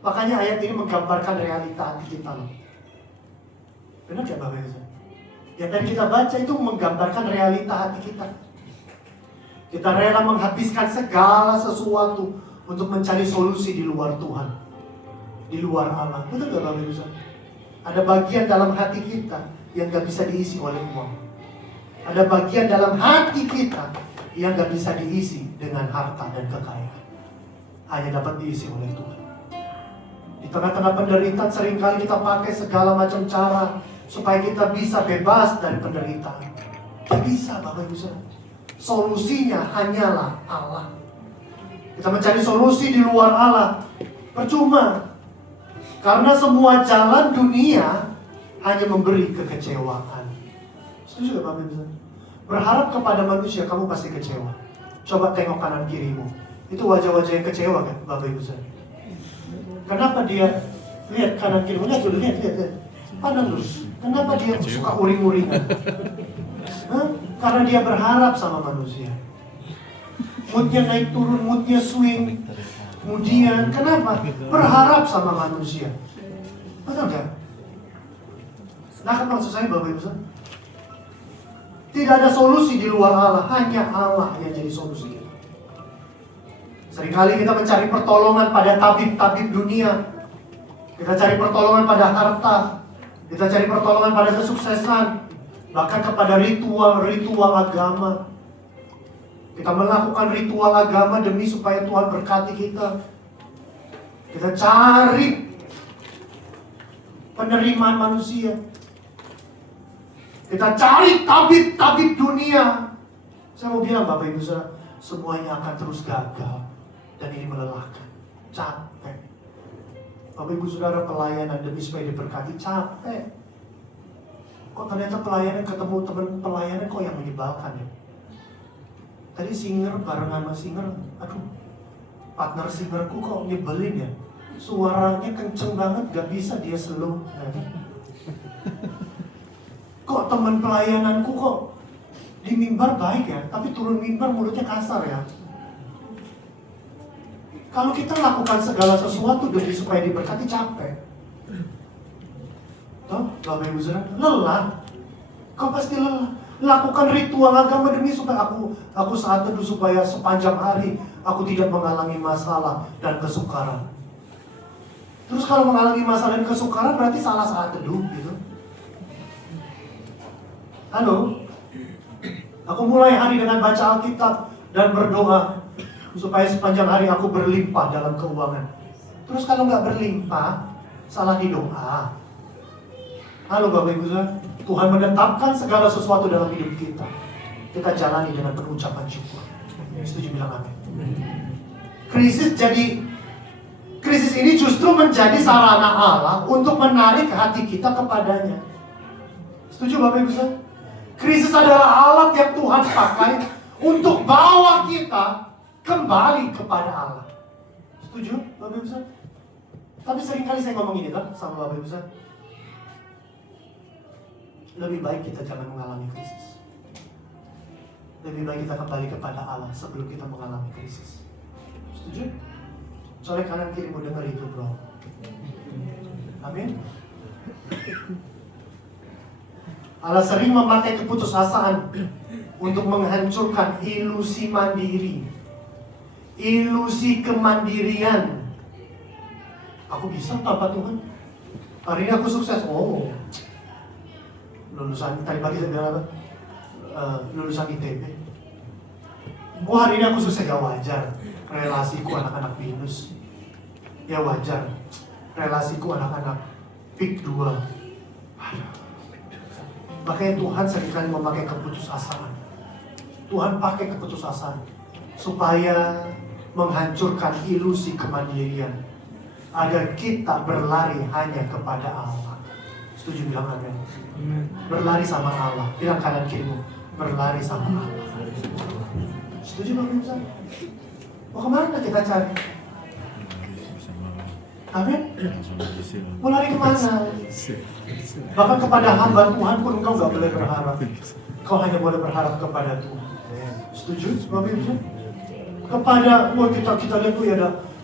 Makanya ayat ini menggambarkan realita hati kita loh. Benar gak Bapak Ibu? Yang tadi kita baca itu menggambarkan realita hati kita. Kita rela menghabiskan segala sesuatu untuk mencari solusi di luar Tuhan, di luar Allah. Betul gak Bapak Ibu? Ada bagian dalam hati kita yang gak bisa diisi oleh uang. Ada bagian dalam hati kita yang gak bisa diisi dengan harta dan kekayaan. Hanya dapat diisi oleh Tuhan. Di tengah-tengah penderitaan seringkali kita pakai segala macam cara supaya kita bisa bebas dari penderitaan. Gak bisa Bapak Ibu. Solusinya hanyalah Allah. Kita mencari solusi di luar Allah, percuma. Karena semua jalan dunia hanya memberi kekecewaan. Setuju gak Bapak Ibu? Berharap kepada manusia, kamu pasti kecewa. Coba tengok kanan kirimu. Itu wajah-wajah yang kecewa kan Bapak Ibu? Kenapa dia, lihat kanan kirimu, lihat dulu, lihat. Pandang dulu. Kenapa dia suka uring-uringan? Karena dia berharap sama manusia. Moodnya naik turun, moodnya swing. Kemudian, kenapa? Berharap sama manusia. Betul gak? Nah kan maksud saya Bapak Ibu, tidak ada solusi di luar Allah, hanya Allah yang jadi solusi kita. Seringkali kita mencari pertolongan pada tabib-tabib dunia. Kita cari pertolongan pada harta. Kita cari pertolongan pada kesuksesan. Bahkan kepada ritual-ritual agama. Kita melakukan ritual agama demi supaya Tuhan berkati kita. Kita cari penerimaan manusia. Kita cari tabib-tabib dunia. Saya mau bilang Bapak Ibu Saudara, semuanya akan terus gagal. Dan ini melelahkan. Capek. Bapak Ibu Saudara, pelayanan demi supaya diberkati, capek. Kok ternyata pelayanan ketemu teman pelayanan kok yang menyebalkan ya? Tadi singer bareng sama singer, aduh, partner singerku kok nyebelin ya. Suaranya kenceng banget, gak bisa dia slow. Kok teman pelayananku kok di mimbar baik ya, tapi turun mimbar mulutnya kasar ya. Kalau kita lakukan segala sesuatu demi supaya diberkati, capek. Toh, Bapak Ibu Saudara, lelah. Kau pasti lelah. Lakukan ritual agama demi supaya aku saat teduh supaya sepanjang hari aku tidak mengalami masalah dan kesukaran. Terus kalau mengalami masalah dan kesukaran berarti salah saat teduh gitu. Halo, aku mulai hari dengan baca Alkitab dan berdoa supaya sepanjang hari aku berlimpah dalam keuangan. Terus kalau nggak berlimpah, salah di doa. Halo Bapak Ibu Saudara, Tuhan menetapkan segala sesuatu dalam hidup kita. Kita jalani dengan pengucapan syukur. Setuju bilang amin. Krisis ini justru menjadi sarana Allah untuk menarik hati kita kepadanya. Setuju Bapak Ibu Saudara? Krisis adalah alat yang Tuhan pakai untuk bawa kita kembali kepada Allah. Setuju Bapak Ibu Saudara? Tapi seringkali saya ngomong ini kan sama Bapak Ibu Saudara. Lebih baik kita jangan mengalami krisis. Lebih baik kita kembali kepada Allah sebelum kita mengalami krisis. Setuju? Soalnya kanan kiri mau dengar itu bro. Amin. Allah sering memakai keputusasaan untuk menghancurkan ilusi mandiri, ilusi kemandirian. Aku bisa tanpa Tuhan. Hari ini aku sukses. Oh, lulusan tadi pagi saya bilang lulusan ITB. Oh, hari ini aku sukses, ya wajar. Relasiku anak-anak binus, ya wajar. Relasiku anak-anak pik 2. Makanya Tuhan seringkali memakai keputusasaan. Tuhan pakai keputusasaan supaya menghancurkan ilusi kemandirian, agar kita berlari hanya kepada Allah. Setuju bilang amin. Berlari sama Allah. Bilang kanan kirimu, berlari sama Allah. Setuju Bapak Ibu? Mau kemana kita cari? Amin. Mau lari kemana? Bahkan kepada hamba Tuhan pun engkau gak boleh berharap. Kau hanya boleh berharap kepada Tuhan. Setuju? Bapak Ibu? Kepada, kita lihat tuh ya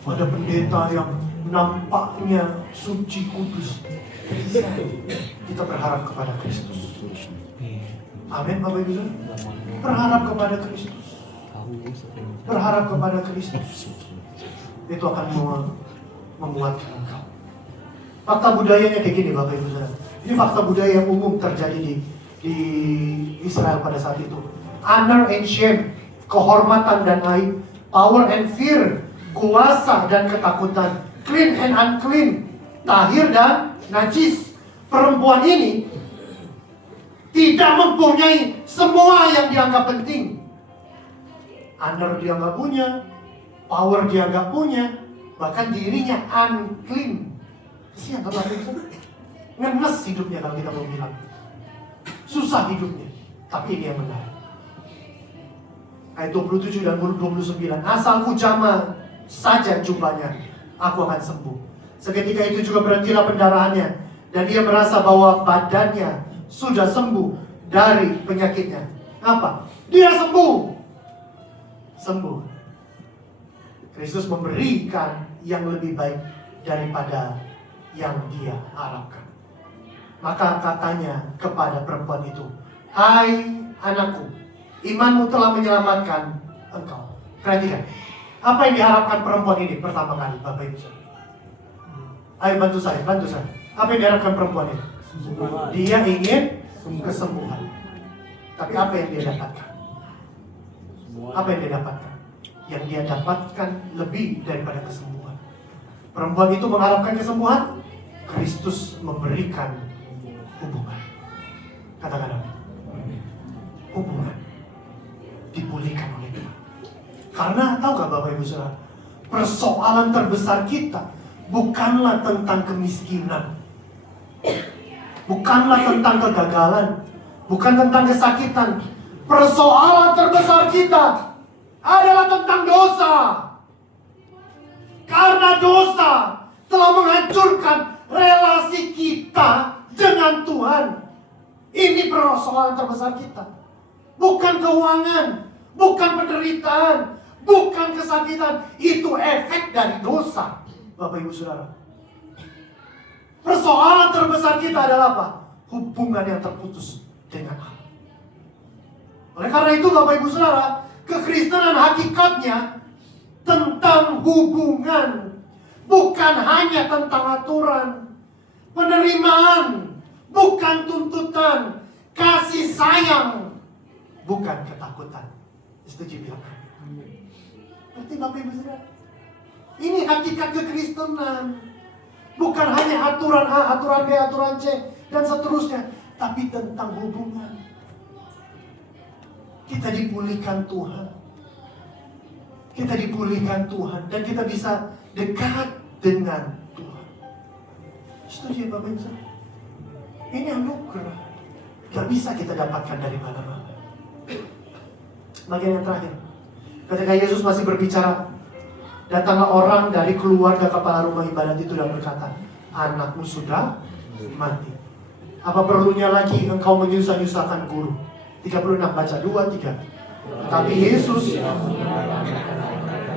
ada pendeta yang nampaknya suci kudus. Kita berharap kepada Kristus. Amin, Bapak Ibu. Berharap kepada Kristus. Berharap kepada Kristus. Itu akan menguatkan engkau. Fakta budayanya kayak gini, Bapak Ibu. Ini fakta budaya yang umum terjadi di Israel pada saat itu. Honor and shame, kehormatan dan aib, power and fear, kuasa dan ketakutan, clean and unclean, tahir dan najis. Perempuan ini tidak mempunyai semua yang dianggap penting. Honor dia nggak punya, power dia nggak punya, bahkan dirinya unclean. Kesian kalau itu ngenes hidupnya kalau kita mau bilang. Susah hidupnya, tapi ini yang benar. Ayat 27 dan 29, asalku jamah saja jubahnya, aku akan sembuh. Seketika itu juga berhentilah pendarahannya, dan dia merasa bahwa badannya sudah sembuh dari penyakitnya. Apa? Dia sembuh. Sembuh. Kristus memberikan yang lebih baik daripada yang dia harapkan. Maka katanya kepada perempuan itu, hai anakku, imanmu telah menyelamatkan engkau. Perhatikan, apa yang diharapkan perempuan ini pertama kali, Bapak Ibu? Ayo bantu saya. Apa yang diharapkan perempuan ini? Dia ingin kesembuhan. Tapi apa yang dia dapatkan? Apa yang dia dapatkan? Yang dia dapatkan lebih daripada kesembuhan. Perempuan itu mengharapkan kesembuhan, Kristus memberikan hubungan. Katakan apa? Hubungan. Dipulihkan oleh Tuhan. Karena tahu gak Bapak Ibu Saudara, persoalan terbesar kita bukanlah tentang kemiskinan, bukanlah tentang kegagalan, bukan tentang kesakitan. Persoalan terbesar kita adalah tentang dosa. Karena dosa telah menghancurkan relasi kita dengan Tuhan. Ini persoalan terbesar kita. Bukan keuangan, bukan penderitaan, bukan kesakitan. Itu efek dari dosa, Bapak Ibu Saudara. Persoalan terbesar kita adalah apa? Hubungan yang terputus dengan Allah. Oleh karena itu Bapak Ibu Saudara, kekristenan hakikatnya tentang hubungan, bukan hanya tentang aturan. Penerimaan, bukan tuntutan. Kasih sayang, bukan ketakutan. Setuju bilang? Berarti Bapak Ibu Saudara, ini hakikat kekristenan. Bukan hanya aturan A, aturan B, aturan C, dan seterusnya. Tapi tentang hubungan. Kita dipulihkan Tuhan. Kita dipulihkan Tuhan. Dan kita bisa dekat dengan Tuhan. Setuju Bapak Ibu? Ini anugerah. Gak bisa kita dapatkan dari mana-mana. Bagian yang terakhir. Ketika Yesus masih berbicara, datanglah orang dari keluarga kepala rumah ibadat itu dan berkata, anakmu sudah mati. Apa perlunya lagi engkau menyusah-nyusahkan guru? 36 baca 2, 3. Tapi Yesus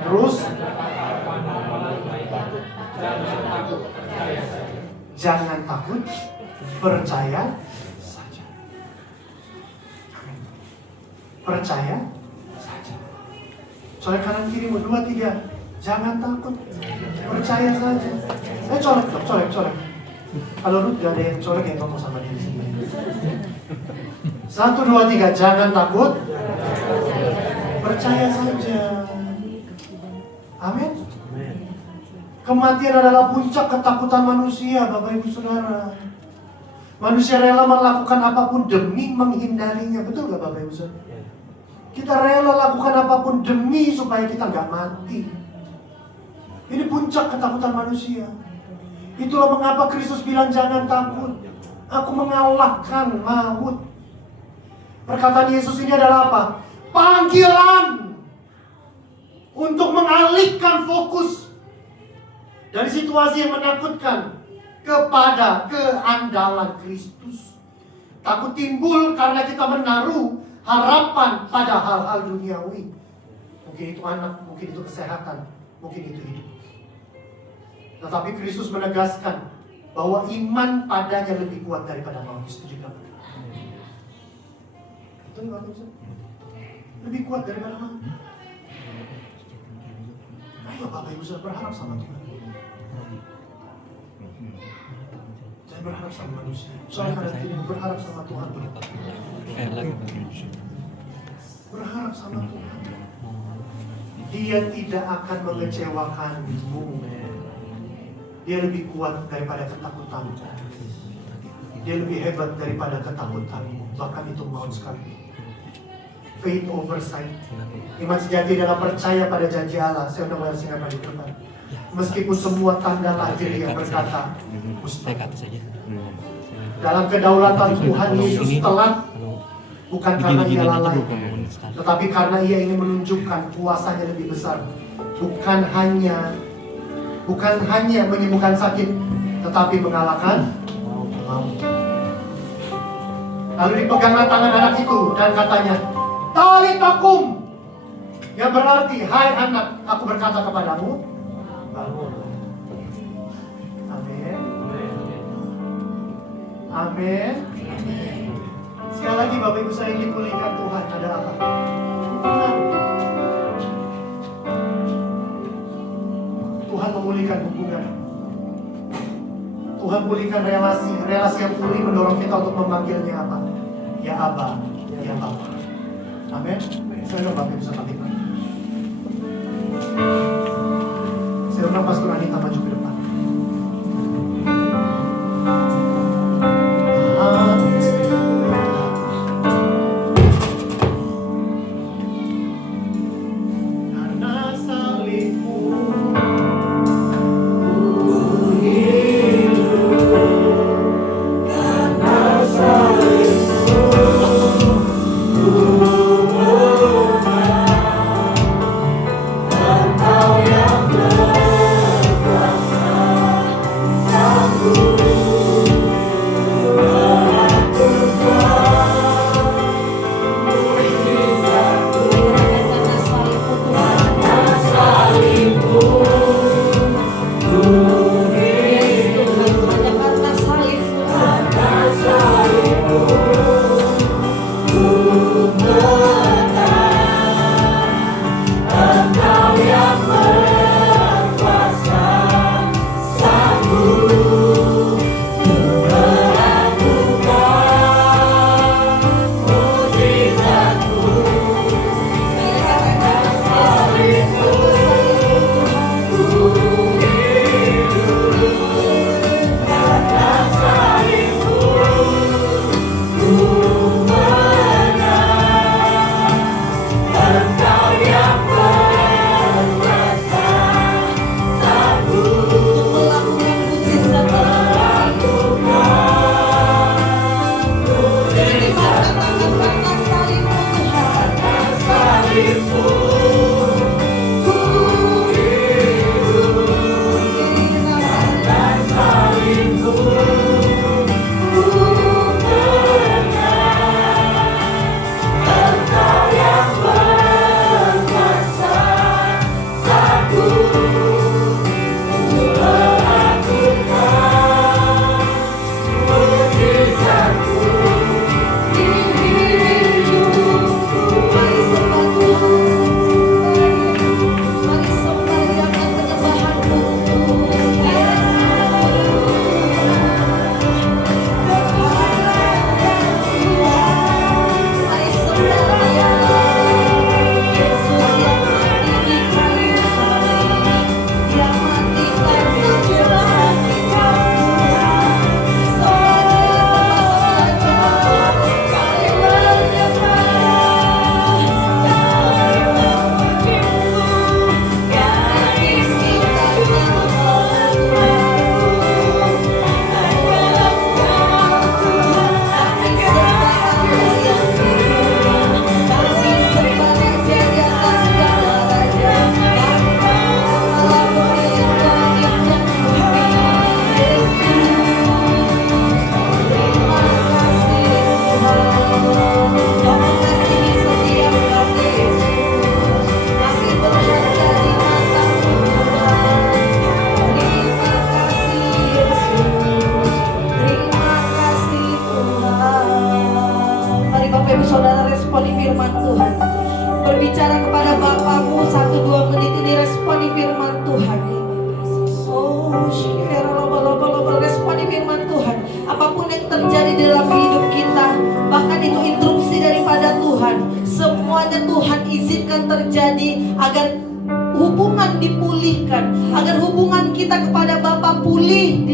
terus jangan takut, percaya saja. Percaya saja. Colek kanan kirimu 2, 3. Jangan takut, percaya saja. Colek. Kalau Ruth gak ada yang colek, yang ngomong sama diri sendiri. 1, 2, 3. Jangan takut, percaya saja. Amin. Kematian adalah puncak ketakutan manusia, Bapak Ibu Saudara. Manusia rela melakukan apapun demi menghindarinya. Betul gak Bapak Ibu Saudara? Kita rela lakukan apapun demi supaya kita gak mati. Ini puncak ketakutan manusia. Itulah mengapa Kristus bilang jangan takut. Aku mengalahkan maut. Perkataan Yesus ini adalah apa? Panggilan untuk mengalihkan fokus dari situasi yang menakutkan kepada keandalan Kristus. Takut timbul karena kita menaruh harapan pada hal-hal duniawi. Mungkin itu anak, mungkin itu kesehatan, mungkin itu hidup. Tetapi Kristus menegaskan bahwa iman padanya lebih kuat daripada maut. Setuju kan? Betul nggak Bapak? Lebih kuat daripada maut. Ayo Bapak Ibu sudah berharap sama Tuhan. Jangan berharap sama manusia. Soalnya kadang kita berharap sama Tuhan. Berharap sama Tuhan. Dia tidak akan mengecewakanmu. Dia lebih kuat daripada ketakutan. Dia lebih hebat daripada ketakutanmu. Bahkan itu maut sekali. Faith over sight. Iman sejati dalam percaya pada janji Allah. Saya udah mulai singgah pada depan. Meskipun semua tanda lahir yang berkata mustahil. Dalam kedaulatan Tuhan Yesus telah, bukan karena ia lalai, tetapi karena ia ingin menunjukkan kuasanya lebih besar. Bukan hanya menyembuhkan sakit, tetapi mengalahkan maut. Lalu dipeganglah tangan anak itu dan katanya, Talita kum, yang berarti, hai anak, aku berkata kepadamu, bangun. Amin. Amin. Sekali lagi Bapak Ibu saya ingin dipulihkan Tuhan adalah apa? Tuhan memulihkan hubungan. Tuhan pulihkan relasi yang pulih mendorong kita untuk memanggilnya apa? Ya Aba, ya Bapa. Amin. Saya undang Bapak Ibu bisa bangkit. Saya undang Pastor Anita maju ke depan. Engkau yang berkuasa. yang terjadi dalam hidup kita, bahkan itu instruksi daripada Tuhan, semuanya Tuhan izinkan terjadi agar hubungan dipulihkan, agar hubungan kita kepada Bapa pulih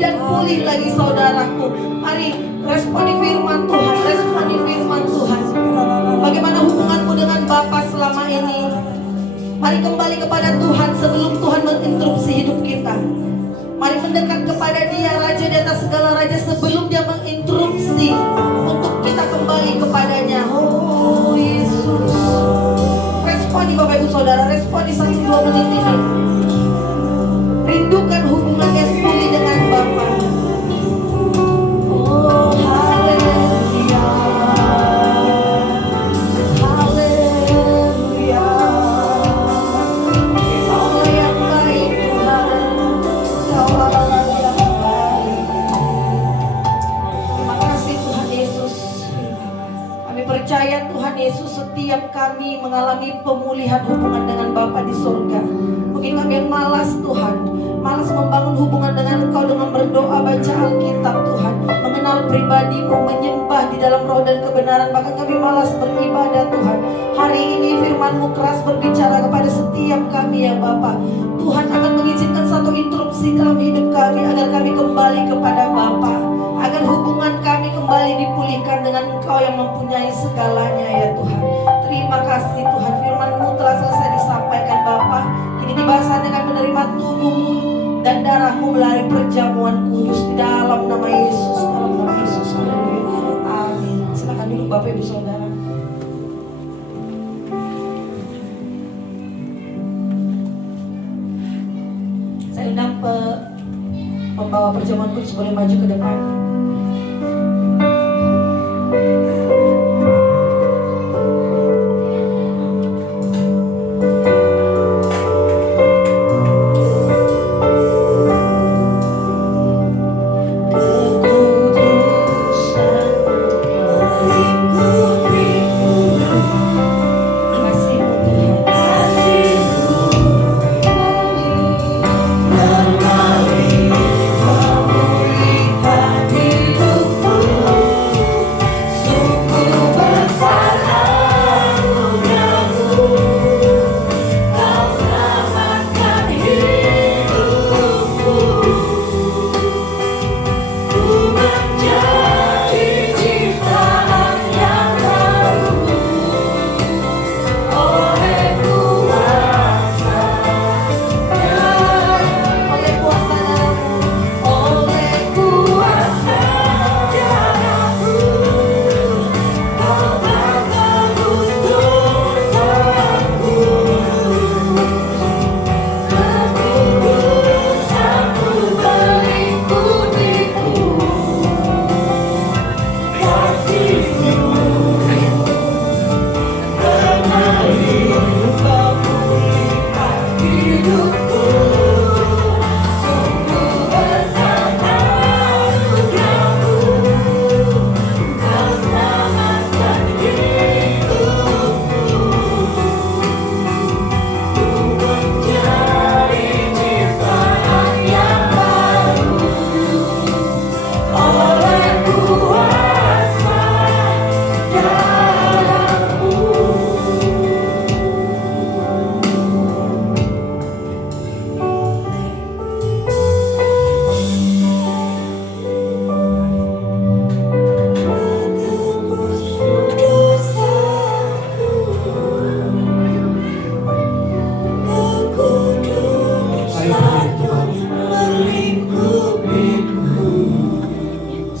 dan pulih lagi, saudaraku. Mari responi firman Tuhan, responi firman Tuhan. Bagaimana hubunganmu dengan Bapa selama ini? Mari kembali kepada Tuhan sebelum Tuhan menginstruksi hidup kita. Mari mendekat kepada Dia, Raja di atas segala raja, sebelum Dia menginstruksi untuk kita kembali kepadanya. Oh Yesus. Responi Bapak Ibu Saudara, responi 1-2 menit ini. Rindukan hubungan yang pulih dengan Bapa. Oh haleluya, haleluya. Kau yang baik Tuhan, Kau Allah yang baik. Terima kasih Tuhan Yesus. Kami percaya Tuhan Yesus, setiap kami mengalami pemulihan hubungan dengan Bapa di surga. Mungkin kami yang malas Tuhan, malas membangun hubungan dengan Engkau dengan berdoa, baca Alkitab Tuhan, mengenal pribadi-Mu, menyembah di dalam roh dan kebenaran. Bahkan kami malas beribadah Tuhan. Hari ini firman-Mu keras berbicara kepada setiap kami ya Bapa. Tuhan akan mengizinkan satu instruksi dalam hidup kami agar kami kembali kepada Bapa, agar hubungan kami kembali dipulihkan dengan Engkau yang mempunyai segalanya ya Tuhan. Terima kasih Tuhan, firman-Mu telah selesai disampaikan Bapa. Kini dibahasanya kami menerima tubuh-Mu dan darah-Mu melalui perjamuan kudus di dalam nama Yesus, dalam nama Yesus. Amin. Silakan duduk Bapak Ibu Saudara. Saya undang pembawa perjamuan kudus boleh maju ke depan.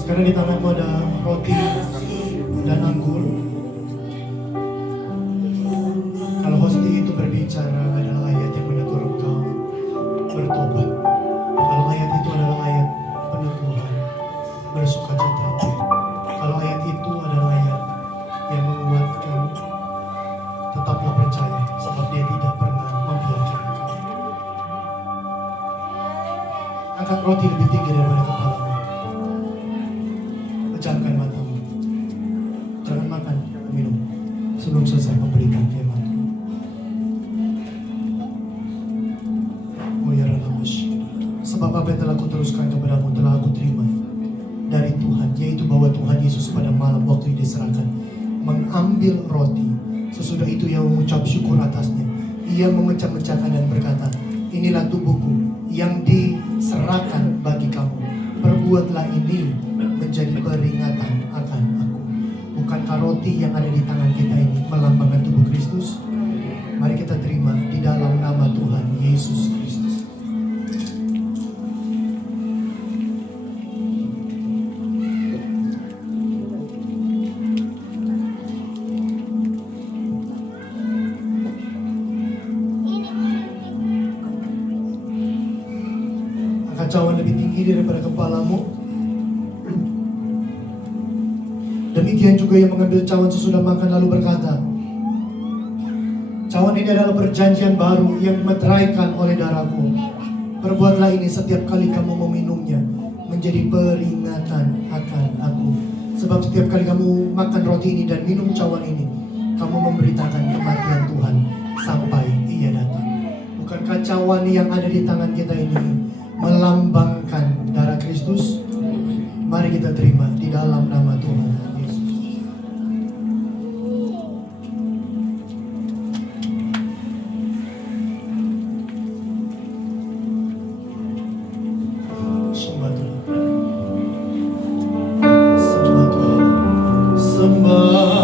Sekarang di tanganmu ada roti dan anggur. Kalau hostia itu berbicara adalah ayat yang menegur engkau bertobat. Kalau ayat itu adalah ayat peneguhan, bersukacita. Kalau ayat itu adalah ayat yang menguatkan, tetaplah percaya, sebab Dia tidak pernah membiarkan engkau. Angkat roti lebih tinggi daripada kepalamu. Pejamkan matamu. Jangan makan, minum sebelum selesai pemberitaan firman. Oh ya Rabbus, sebab apa yang telah kuteruskan kepadamu telah aku terima, pada malam waktu diserahkan, mengambil roti. Sesudah itu ia mengucap syukur atasnya. Ia memecah-mecahkan dan berkata, inilah tubuhku yang diserahkan bagi kamu. Perbuatlah ini menjadi peringatan akan aku. Bukankah roti yang ada di tangan kita ini melambangkan tubuh Kristus? Mari kita terima di dalam nama Tuhan Yesus Kristus. Angkat cawan lebih tinggi daripada kepalamu. Demikian juga yang mengambil cawan sesudah makan lalu berkata, cawan ini adalah perjanjian baru yang dimeteraikan oleh darahku. Perbuatlah ini setiap kali kamu meminumnya menjadi peringatan akan aku. Sebab setiap kali kamu makan roti ini dan minum cawan ini, kamu memberitakan kematian Tuhan sampai ia datang. Bukankah cawan yang ada di tangan kita ini melambangkan darah Kristus? Mari kita terima di dalam nama Tuhan Yesus. Sembah Tuhan. Sembah Tuhan. Sembah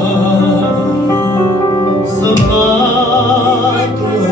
Tuhan.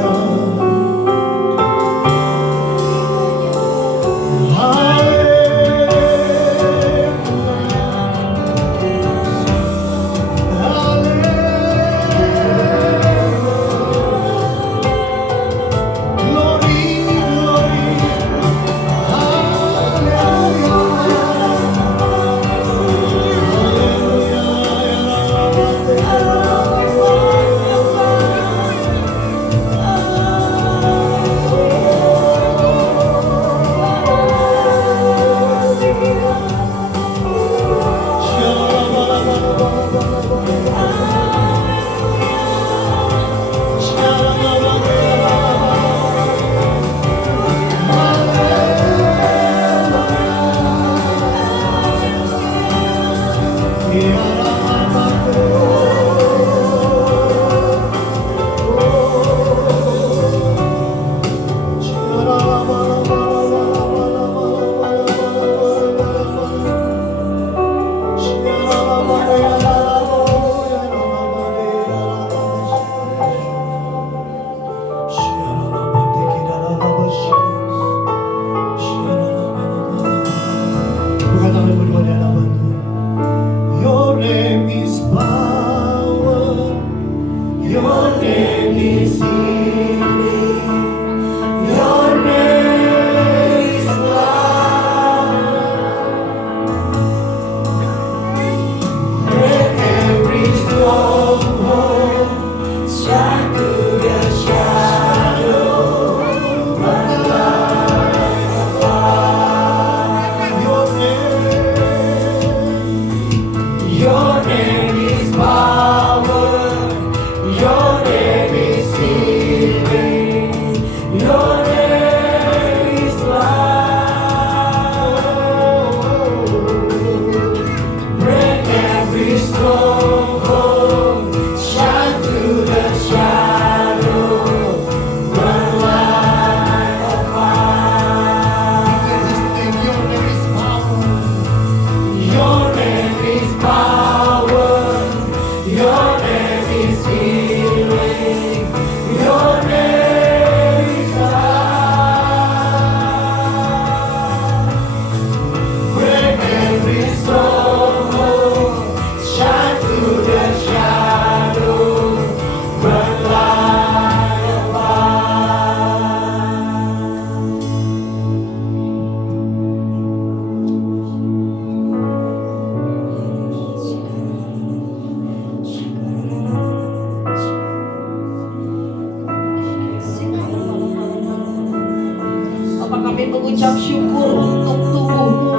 mengucap syukur untuk tubuhmu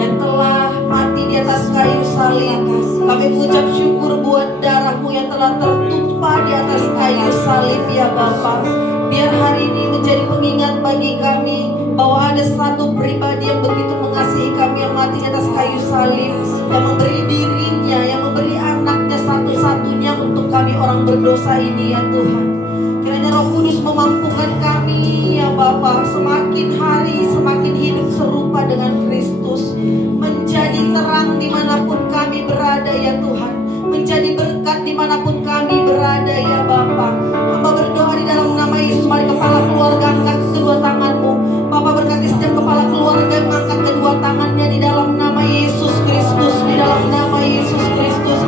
yang telah mati di atas kayu salib. Kami mengucap syukur buat darahmu yang telah tertumpah di atas kayu salib ya Bapa. Biar hari ini menjadi pengingat bagi kami bahwa ada satu pribadi yang begitu mengasihi kami yang mati di atas kayu salib, yang memberi diri dosa ini ya Tuhan. Kiranya Roh Kudus memampukan kami ya Bapa, semakin hari semakin hidup serupa dengan Kristus, menjadi terang dimanapun kami berada ya Tuhan, menjadi berkat dimanapun kami berada ya Bapa. Hamba berdoa di dalam nama Yesus, mari kepala keluarga angkat kedua tanganmu. Bapa berkati setiap kepala keluarga yang angkat kedua tangannya di dalam nama Yesus Kristus, di dalam nama Yesus Kristus.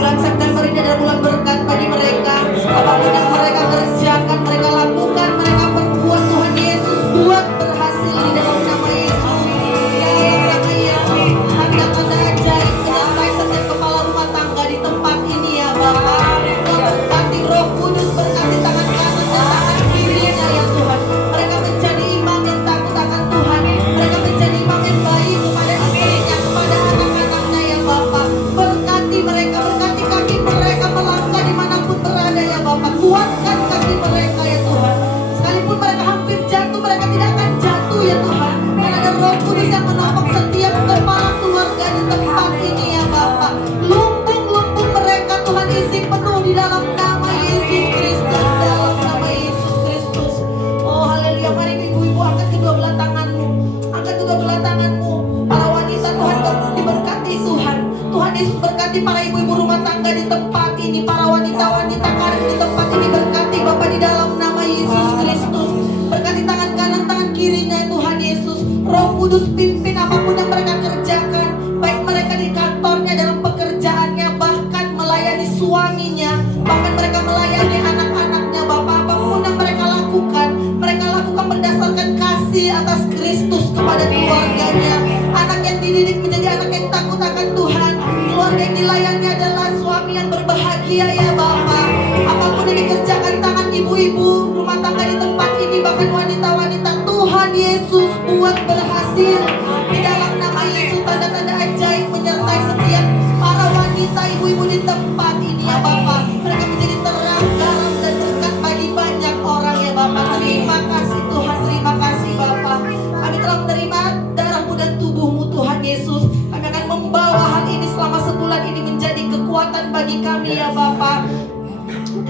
Bulan September ini adalah bulan berkat bagi mereka. Apapun yang mereka kerjakan, mereka lakukan, mereka perbuat, Tuhan Yesus buat berhasil di dalam nama Yesus. Di dalam nama Yesus, tanda-tanda ajaib menyertai setiap kepala rumah tangga di tempat ini ya Bapa. Berkati Roh Kudus, berkati tangan kanan dan tangan kirinya ya Tuhan. Mereka menjadi imam yang takut akan Tuhan. Mereka menjadi imam yang baik kepada istrinya, kepada anak-anaknya ya Bapa. Berkati mereka, berkati kaki mereka melangkah dimanapun berada ya Bapa. Kuatkan kaki mereka ya Tuhan. Sekalipun mereka hampir jatuh, mereka tidak akan jatuh ya Tuhan. Karena ada Roh Kudus yang menopang setiap kepala keluarga di tempat ini ya Bapa. Lumbung-lumbung mereka Tuhan isi penuh di dalam nama Yesus Kristus, dalam nama Yesus Kristus. Oh haleluya, mari ibu-ibu angkat kedua belah tanganmu, angkat kedua belah tanganmu. Para wanita Tuhan diberkati Tuhan. Tuhan Yesus berkati para ibu-ibu rumah tangga di tempat ini, para wanita-wanita karir di tempat ini, berkati Bapa di dalam nama Yesus Kristus. Berkati tangan kanan, tangan kirinya Tuhan Yesus. Roh Kudus pimpin apapun yang mereka kerjakan, baik mereka di kantornya, dalam pekerjaannya, bahkan melayani suaminya, bahkan mereka melayani anak-anaknya Bapak. Apapun yang mereka lakukan berdasarkan kasih atas Kristus kepada keluarganya. Anak yang dididik menjadi anak yang takut akan Tuhan. Keluarga yang dilayani adalah suami yang berbahagia ya Bapak. Apapun yang dikerjakan tangan ibu-ibu rumah tangga di tempat ini, bahkan wanita-wanita, Tuhan Yesus buat berhasil. Di dalam nama Yesus, tanda-tanda ajaib menyertai setiap para wanita, ibu-ibu di tempat ini ya Bapak. Mereka menjadi terang, garam dan berkat bagi banyak orang ya Bapak. Terima kasih Tuhan, terima kasih Bapak. Kami telah menerima darahmu dan tubuhmu Tuhan Yesus. Kami akan membawa hal ini selama sebulan ini menjadi kekuatan bagi kami ya Bapak.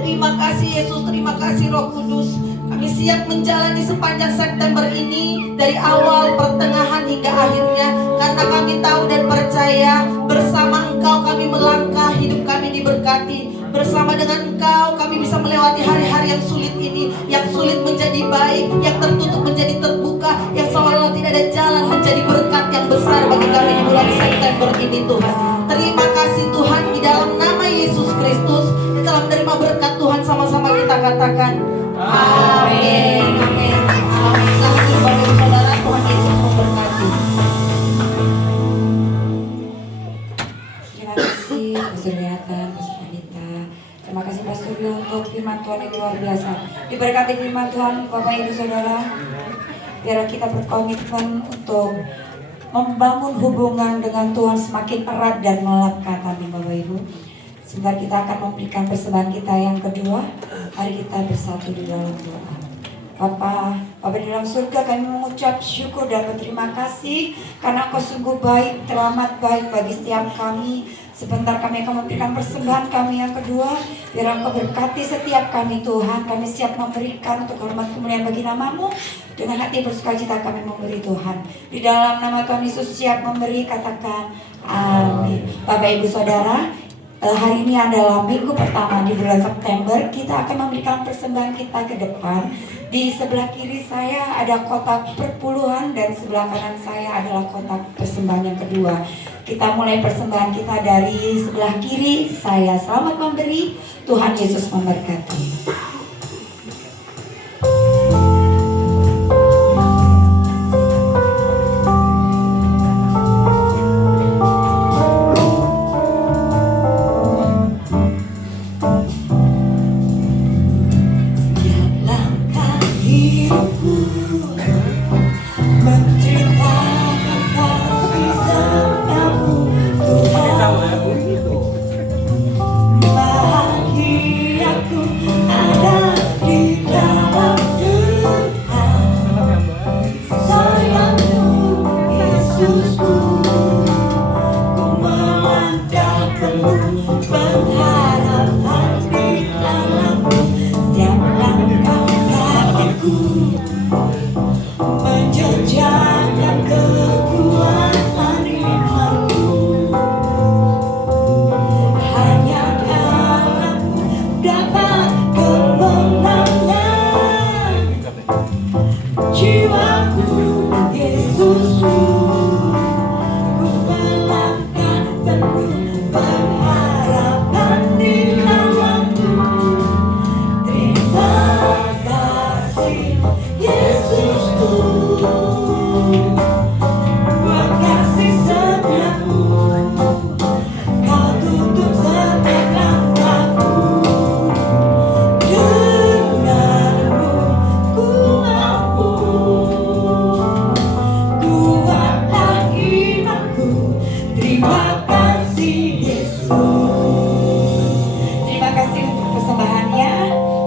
Terima kasih Yesus, terima kasih Roh Kudus. Kami siap menjalani sepanjang September ini, dari awal, pertengahan hingga akhirnya, karena kami tahu dan percaya bersama Engkau kami melangkah, hidup kami diberkati. Bersama dengan Engkau kami bisa melewati hari-hari yang sulit ini, yang sulit menjadi baik, yang tertutup menjadi terbuka, yang seolah-olah tidak ada jalan menjadi berkat yang besar bagi kami di bulan September ini Tuhan. Terima kasih Tuhan, di dalam nama Yesus Kristus. Kita telah menerima berkat Tuhan, sama-sama kita katakan amin, amin, amin. Selamat berbagai saudara, Tuhan Yesus memberkati. Terima kasih Pastor Liatan, Pastor Anita. Terima kasih Pastor Rio untuk firman Tuhan yang luar biasa. Diberkati firman Tuhan Bapak Ibu Saudara. Biar kita berkomitmen untuk membangun hubungan dengan Tuhan semakin erat dan melekat. Amin Bapak Ibu. Sebentar kita akan memberikan persembahan kita yang kedua. Mari kita bersatu di dalam doa. Bapa di dalam surga, kami mengucap syukur dan berterima kasih karena Engkau sungguh baik, teramat baik bagi setiap kami. Sebentar kami akan memberikan persembahan kami yang kedua. Biar Engkau berkati setiap kami Tuhan. Kami siap memberikan untuk hormat kemuliaan bagi nama-Mu. Dengan hati bersukacita kami memberi Tuhan. Di dalam nama Tuhan Yesus siap memberi, katakan amin. Bapak Ibu Saudara, hari ini adalah minggu pertama di bulan September. Kita akan memberikan persembahan kita ke depan. Di sebelah kiri saya ada kotak perpuluhan dan sebelah kanan saya adalah kotak persembahan yang kedua. Kita mulai persembahan kita dari sebelah kiri saya. Selamat memberi, Tuhan Yesus memberkati. Bahagiaku ada Terima kasih Yesus. Terima kasih untuk persembahannya.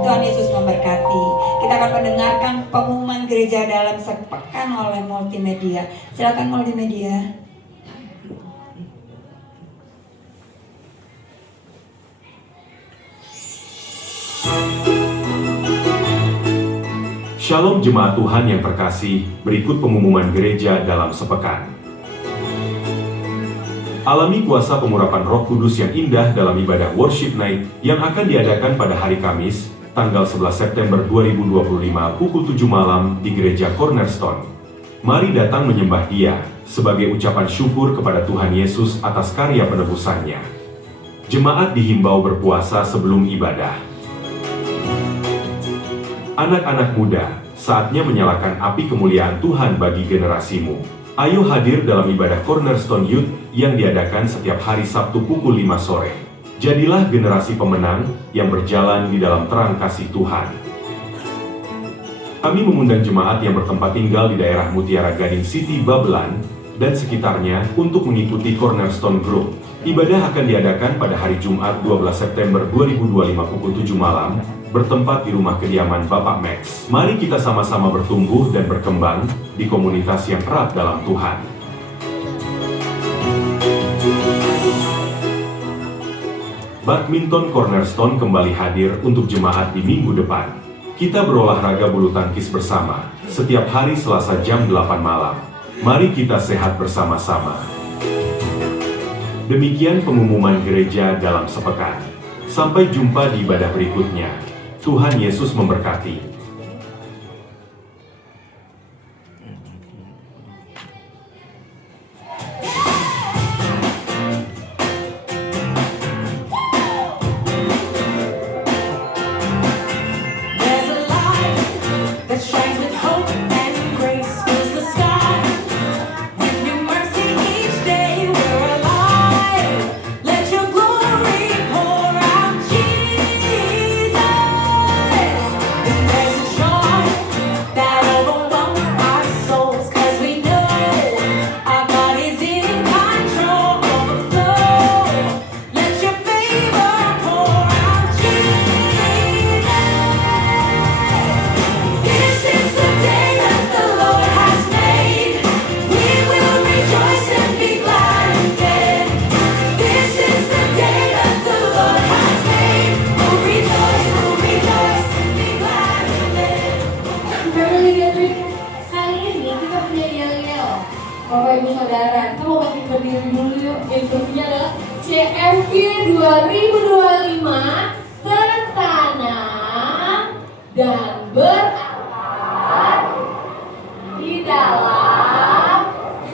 Tuhan Yesus memberkati. Kita akan mendengarkan pengumuman gereja dalam sepekan oleh multimedia. Silakan multimedia. Shalom jemaat Tuhan yang terkasih, berikut pengumuman gereja dalam sepekan. Alami kuasa pengurapan Roh Kudus yang indah dalam ibadah Worship Night yang akan diadakan pada hari Kamis, tanggal 11 September 2025 pukul 7 malam di Gereja Cornerstone. Mari datang menyembah Dia sebagai ucapan syukur kepada Tuhan Yesus atas karya penebusannya. Jemaat dihimbau berpuasa sebelum ibadah. Anak-anak muda, saatnya menyalakan api kemuliaan Tuhan bagi generasimu. Ayo hadir dalam ibadah Cornerstone Youth yang diadakan setiap hari Sabtu pukul 5 sore. Jadilah generasi pemenang yang berjalan di dalam terang kasih Tuhan. Kami mengundang jemaat yang bertempat tinggal di daerah Mutiara Gading City, Babelan, dan sekitarnya untuk mengikuti Cornerstone Group. Ibadah akan diadakan pada hari Jumat 12 September 2025 pukul 7 malam, bertempat di rumah kediaman Bapak Max. Mari kita sama-sama bertumbuh dan berkembang di komunitas yang erat dalam Tuhan. Badminton Cornerstone kembali hadir untuk jemaat di minggu depan. Kita berolahraga bulu tangkis bersama, setiap hari Selasa jam 8 malam. Mari kita sehat bersama-sama. Demikian pengumuman gereja dalam sepekan. Sampai jumpa di ibadah berikutnya. Tuhan Yesus memberkati. There's a light that shines with hope and grace, fills the sky with new mercy each day. We're alive. Let your glory pour out, Jesus. And there's a joy that overwhelms our souls, 'cause we know our God is in control of the flow. Let your favor pour out, Jesus. This is the day that the Lord has made. We will rejoice and be glad in it. This is the day that the Lord has made. We'll rejoice and be glad in it. Family Gathering, kali ini kita punya yel-yel. Bapak Ibu Saudara, kita mau bangkit berdiri dulu yuk. Instruksinya adalah CFG 2025 tertanam dan berakar di dalam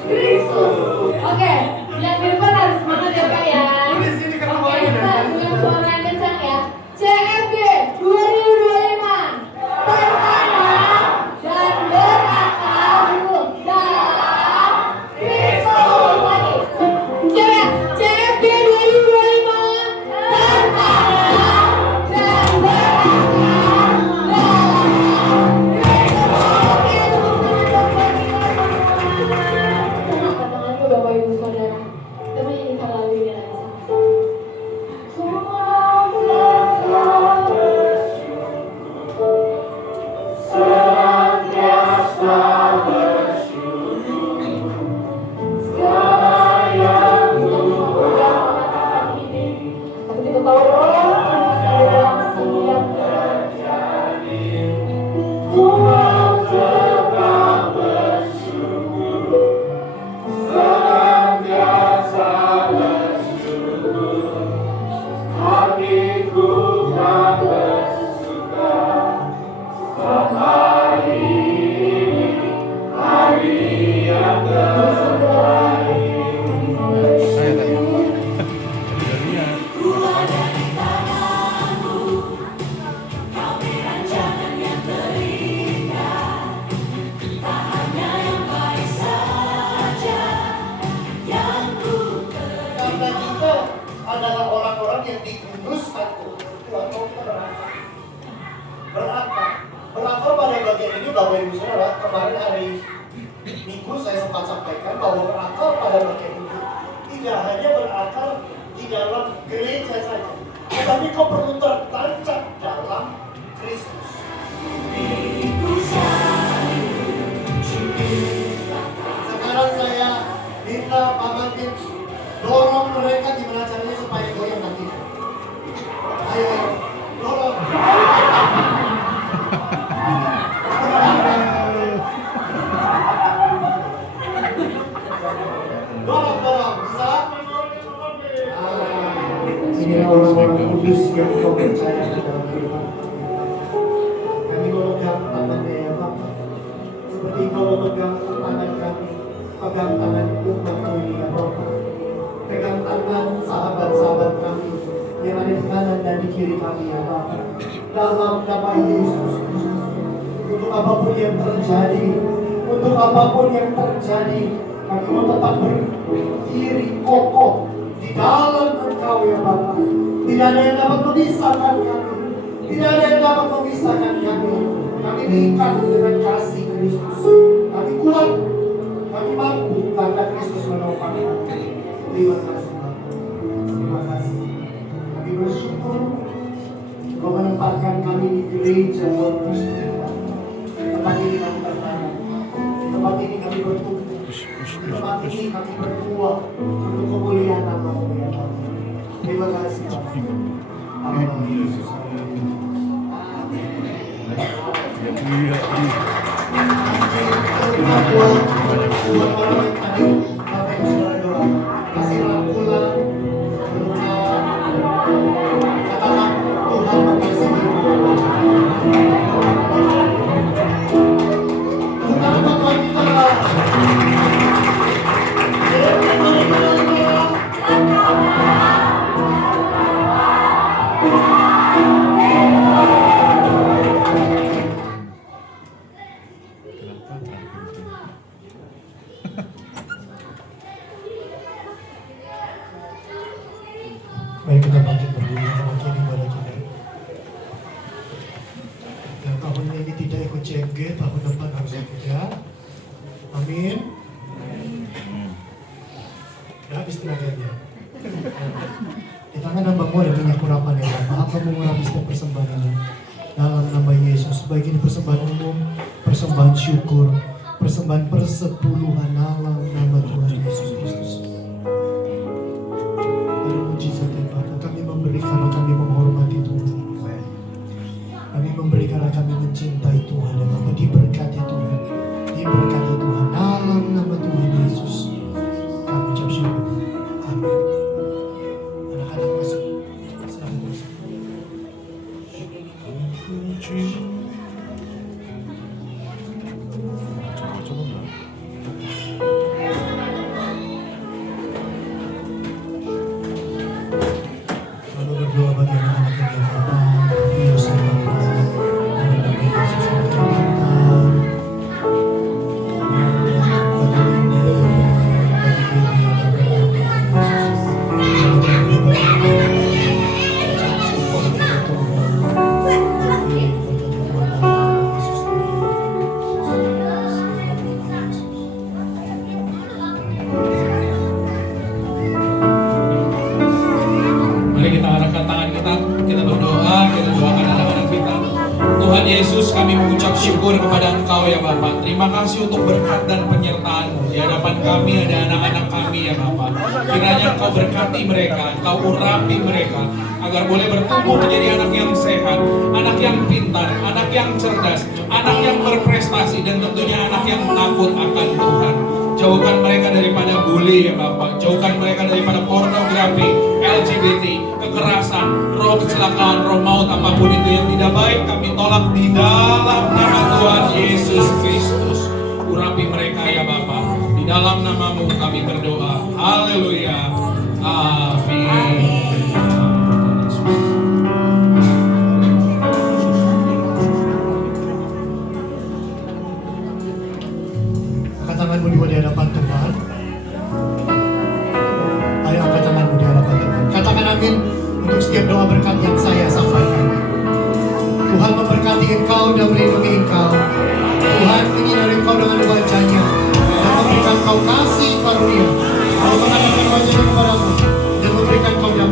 Kristus. Oke, yang di depan harus semangat ya Pak ya. Oke, kita dengan suara yang kencang ya. CFG 2025 tertanam dan berakar dalam Kristus. Lagi. CFG 2025 tertanam dan berakar dalam Kristus. Oke, tepuk tangan buat kita semua. Angkat tangan yuk Bapak Ibu Saudara. Kita menyanyikan lagu ini lagi sama-sama. Tuhan tetap senantiasa bersyukur. Segala yang mudah mengatakan ini, tapi kita tahu Roh Tuhan ada dalam setiap terjadi. Tuhan tetap bersyukur, senantiasa bersyukur. Hatiku tak bersuka, setiap hari ini, hari yang terbaik. Ku ada di tanganmu, kau beri rancangan yang terindah. Tak hanya yang baik saja yang ku Karena kita adalah orang-orang yang dikuduskan untuk Tuhan, mau kita berakar. Berakar pada bagian ini Bapak Ibu Saudara, kemarin hari Minggu saya sempat sampaikan bahwa berakar pada bagian ini tidak hanya dalam gereja saja, tetapi kau perlu tertancap dalam Kristus. Sekarang saya minta Pak Martin dorong mereka gimana caranya supaya goyang nanti. Ayo, dorong. Dorong, bisa? Ini orang-orang kudus yang kau percaya di dalam kehidupan. Kami memegang tangannya ya Bapak. Seperti kau memegang tangan kami, pegang tangan umatmu ini ya Bapak. Pegang tangan sahabat-sahabat kami yang ada di kanan dan di kiri kami ya Bapak. Dalam nama Yesus Kristus. Untuk apapun yang terjadi, kami mau tetap berdiri kokoh di dalam Engkau ya Bapa. Tidak ada yang dapat memisahkan kami. Tidak ada yang dapat memisahkan kami. Kami diikat dengan kasih Kristus. Kami kuat. Kami mampu karena Kristus menopang kami. Terima kasih Bapa. Terima kasih. Kami bersyukur Kau menempatkan kami di gereja Kristus. Tempat ini kami bertahan. Tempat ini kami bertumbuh. Tempat ini kami berbuah untuk kemuliaan nama-Mu ya Bapa. Terima kasih Bapa. Amin. Yesus. Buat orang yang tadi Bapak Ibu Saudara doa, kasih rangkulan, katakan Tuhan mengasihimu. Tuhan Bapak kita. Mari kita bangkit berdiri sama kini pada kita. Dan tahun ini tidak ikut CMG, tahun depan harus ikut ya. Amin. Ya habis tenaganya. Di tangan hambamu ada minyak urapan ya Bapak. Apa mengurapi setiap persembahan ini? Dalam nama Yesus, baik ini persembahan umum, persembahan syukur, persembahan persepuluhan dalam nama Tuhan Yesus Kristus. Ada mujizat ya Bapak. Kami memberi karena kami menghormati Tuhan. Kami memberi karena kami mencintai Tuhan ya Bapak. Diberkati Tuhan. Diberkati Tuhan dalam nama Tuhan Yesus. Kami ucap syukur. Amin. Anak-anak masuk. Selamat masuk. Lalu berdoa bagi anak-anak yang berkorban, Yesus yang berkorban, dalam nama Yesus yang berkorban. Mari kita arahkan tangan kita berdoa, kita doakan anak-anak kita. Tuhan Yesus, kami mengucap syukur kepada Engkau ya Bapak. Terima kasih untuk berkat dan penyertaan-Mu. Di hadapan kami ada anak-anak kami ya Bapak. Kiranya Engkau berkati mereka, Engkau urapi mereka, agar boleh bertumbuh menjadi anak yang sehat, anak yang pintar, anak yang cerdas, anak yang berprestasi, dan tentunya anak yang takut akan Tuhan. Jauhkan mereka daripada bully ya Bapak. Jauhkan mereka daripada pornografi, LGBT, kekerasan, roh kecelakaan, roh maut, apapun itu yang tidak baik, kami tolak di dalam nama Tuhan Yesus Kristus. Urapi mereka ya Bapak. Di dalam nama-Mu kami berdoa. Haleluya. Amin. Angkat tanganmu di hadapan Tuhan. Ayo angkat tanganmu di hadapan Tuhan. Katakan amin untuk setiap doa berkat yang saya sampaikan. Tuhan memberkati engkau dan melindungi engkau. Tuhan menyinari engkau dengan wajahnya dan memberikan kau kasih karunia. Allah mengadakan wajahnya kepadamu dan memberikan kau damai.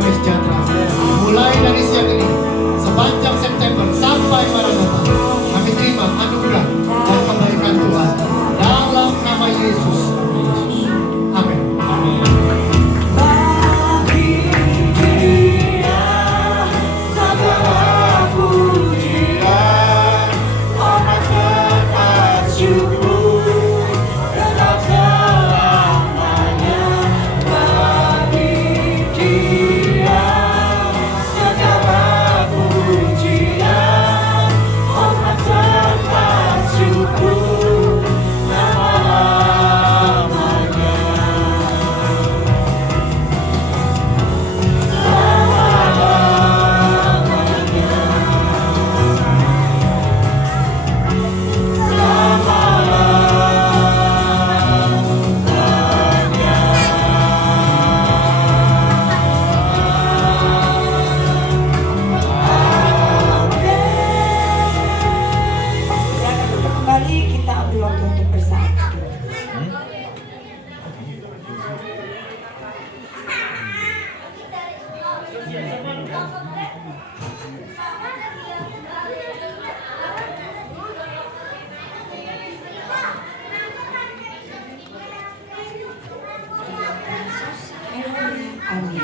Amin.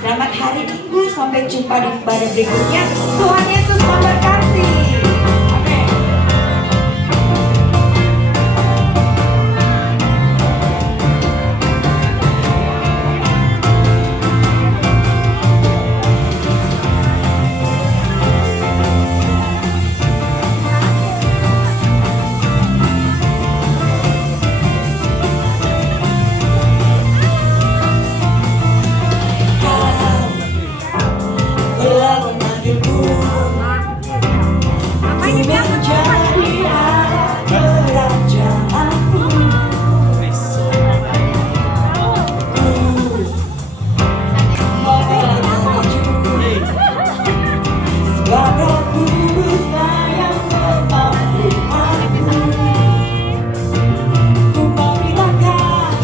Selamat hari Minggu, sampai jumpa di ibadah berikutnya. Tuhan Yesus memberkati. Amin. Telah memanggilku menjadi anak kerajaanmu. Membela maju sebagai kudusnya yang memampu aku. Ku memberitakan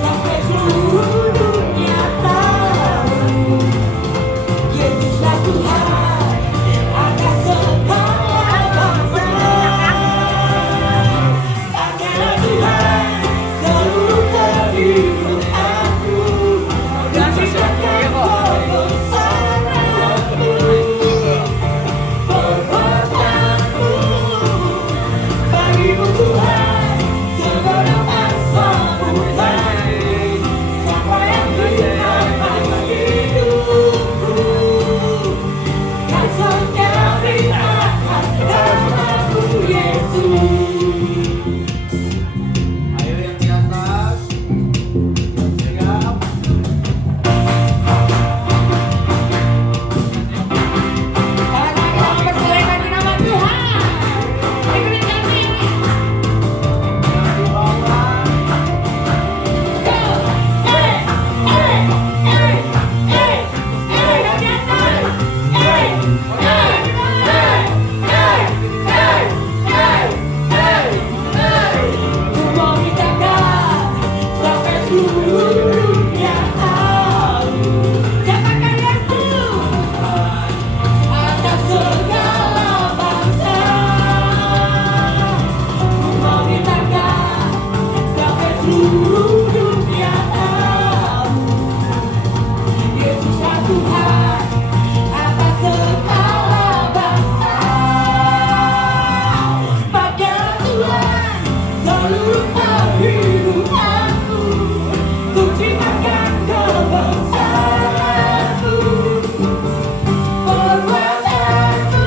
sampai seluruh dunia tahu Yesuslah Tuhan atas segala bangsa. Pakailah Tuhan seluruh kehidupan aku. Kasihkan kebesaranmu, perbuatanmu. Bagimu Tuhan segenap sambutan. Sampai akhir hidupku, kau setia beritakan namamu Yesus. Ayo yang di atas. Siap. Tangan kita mempersilahkan di nama Tuhan. Ikuti kami. Di bawah. Go. Yang di atas. Ku mau mintakan sampai seluruh dunia tahu. Siapakah Yesus atas segala bangsa. Ku mau mintakan sampai seluruh dunia tahu. Yesuslah Tuhan atas segala bangsa. Pakailah Tuhan seluruh kehidupanku. Ku ciptakan kebesaranmu, perbuatanmu.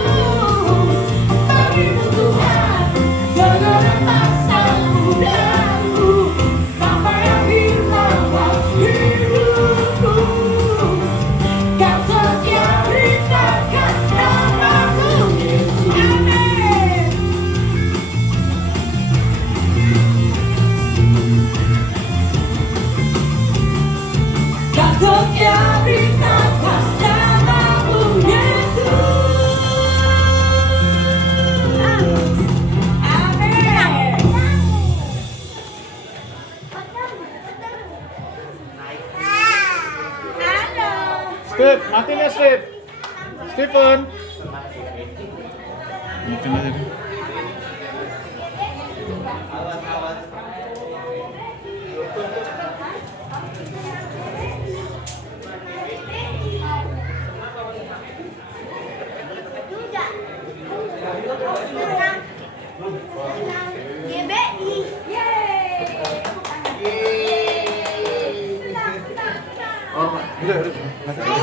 Bagimu Tuhan segenap sambutanku. Sampai akhir nafas hidupku, kau setia beritakan namamu Yesus. Amin. Kau setia beritakan namamu Yesus. Amin. Steve, matiin ya Steve. Steven. Matiin aja deh. Oh, udah.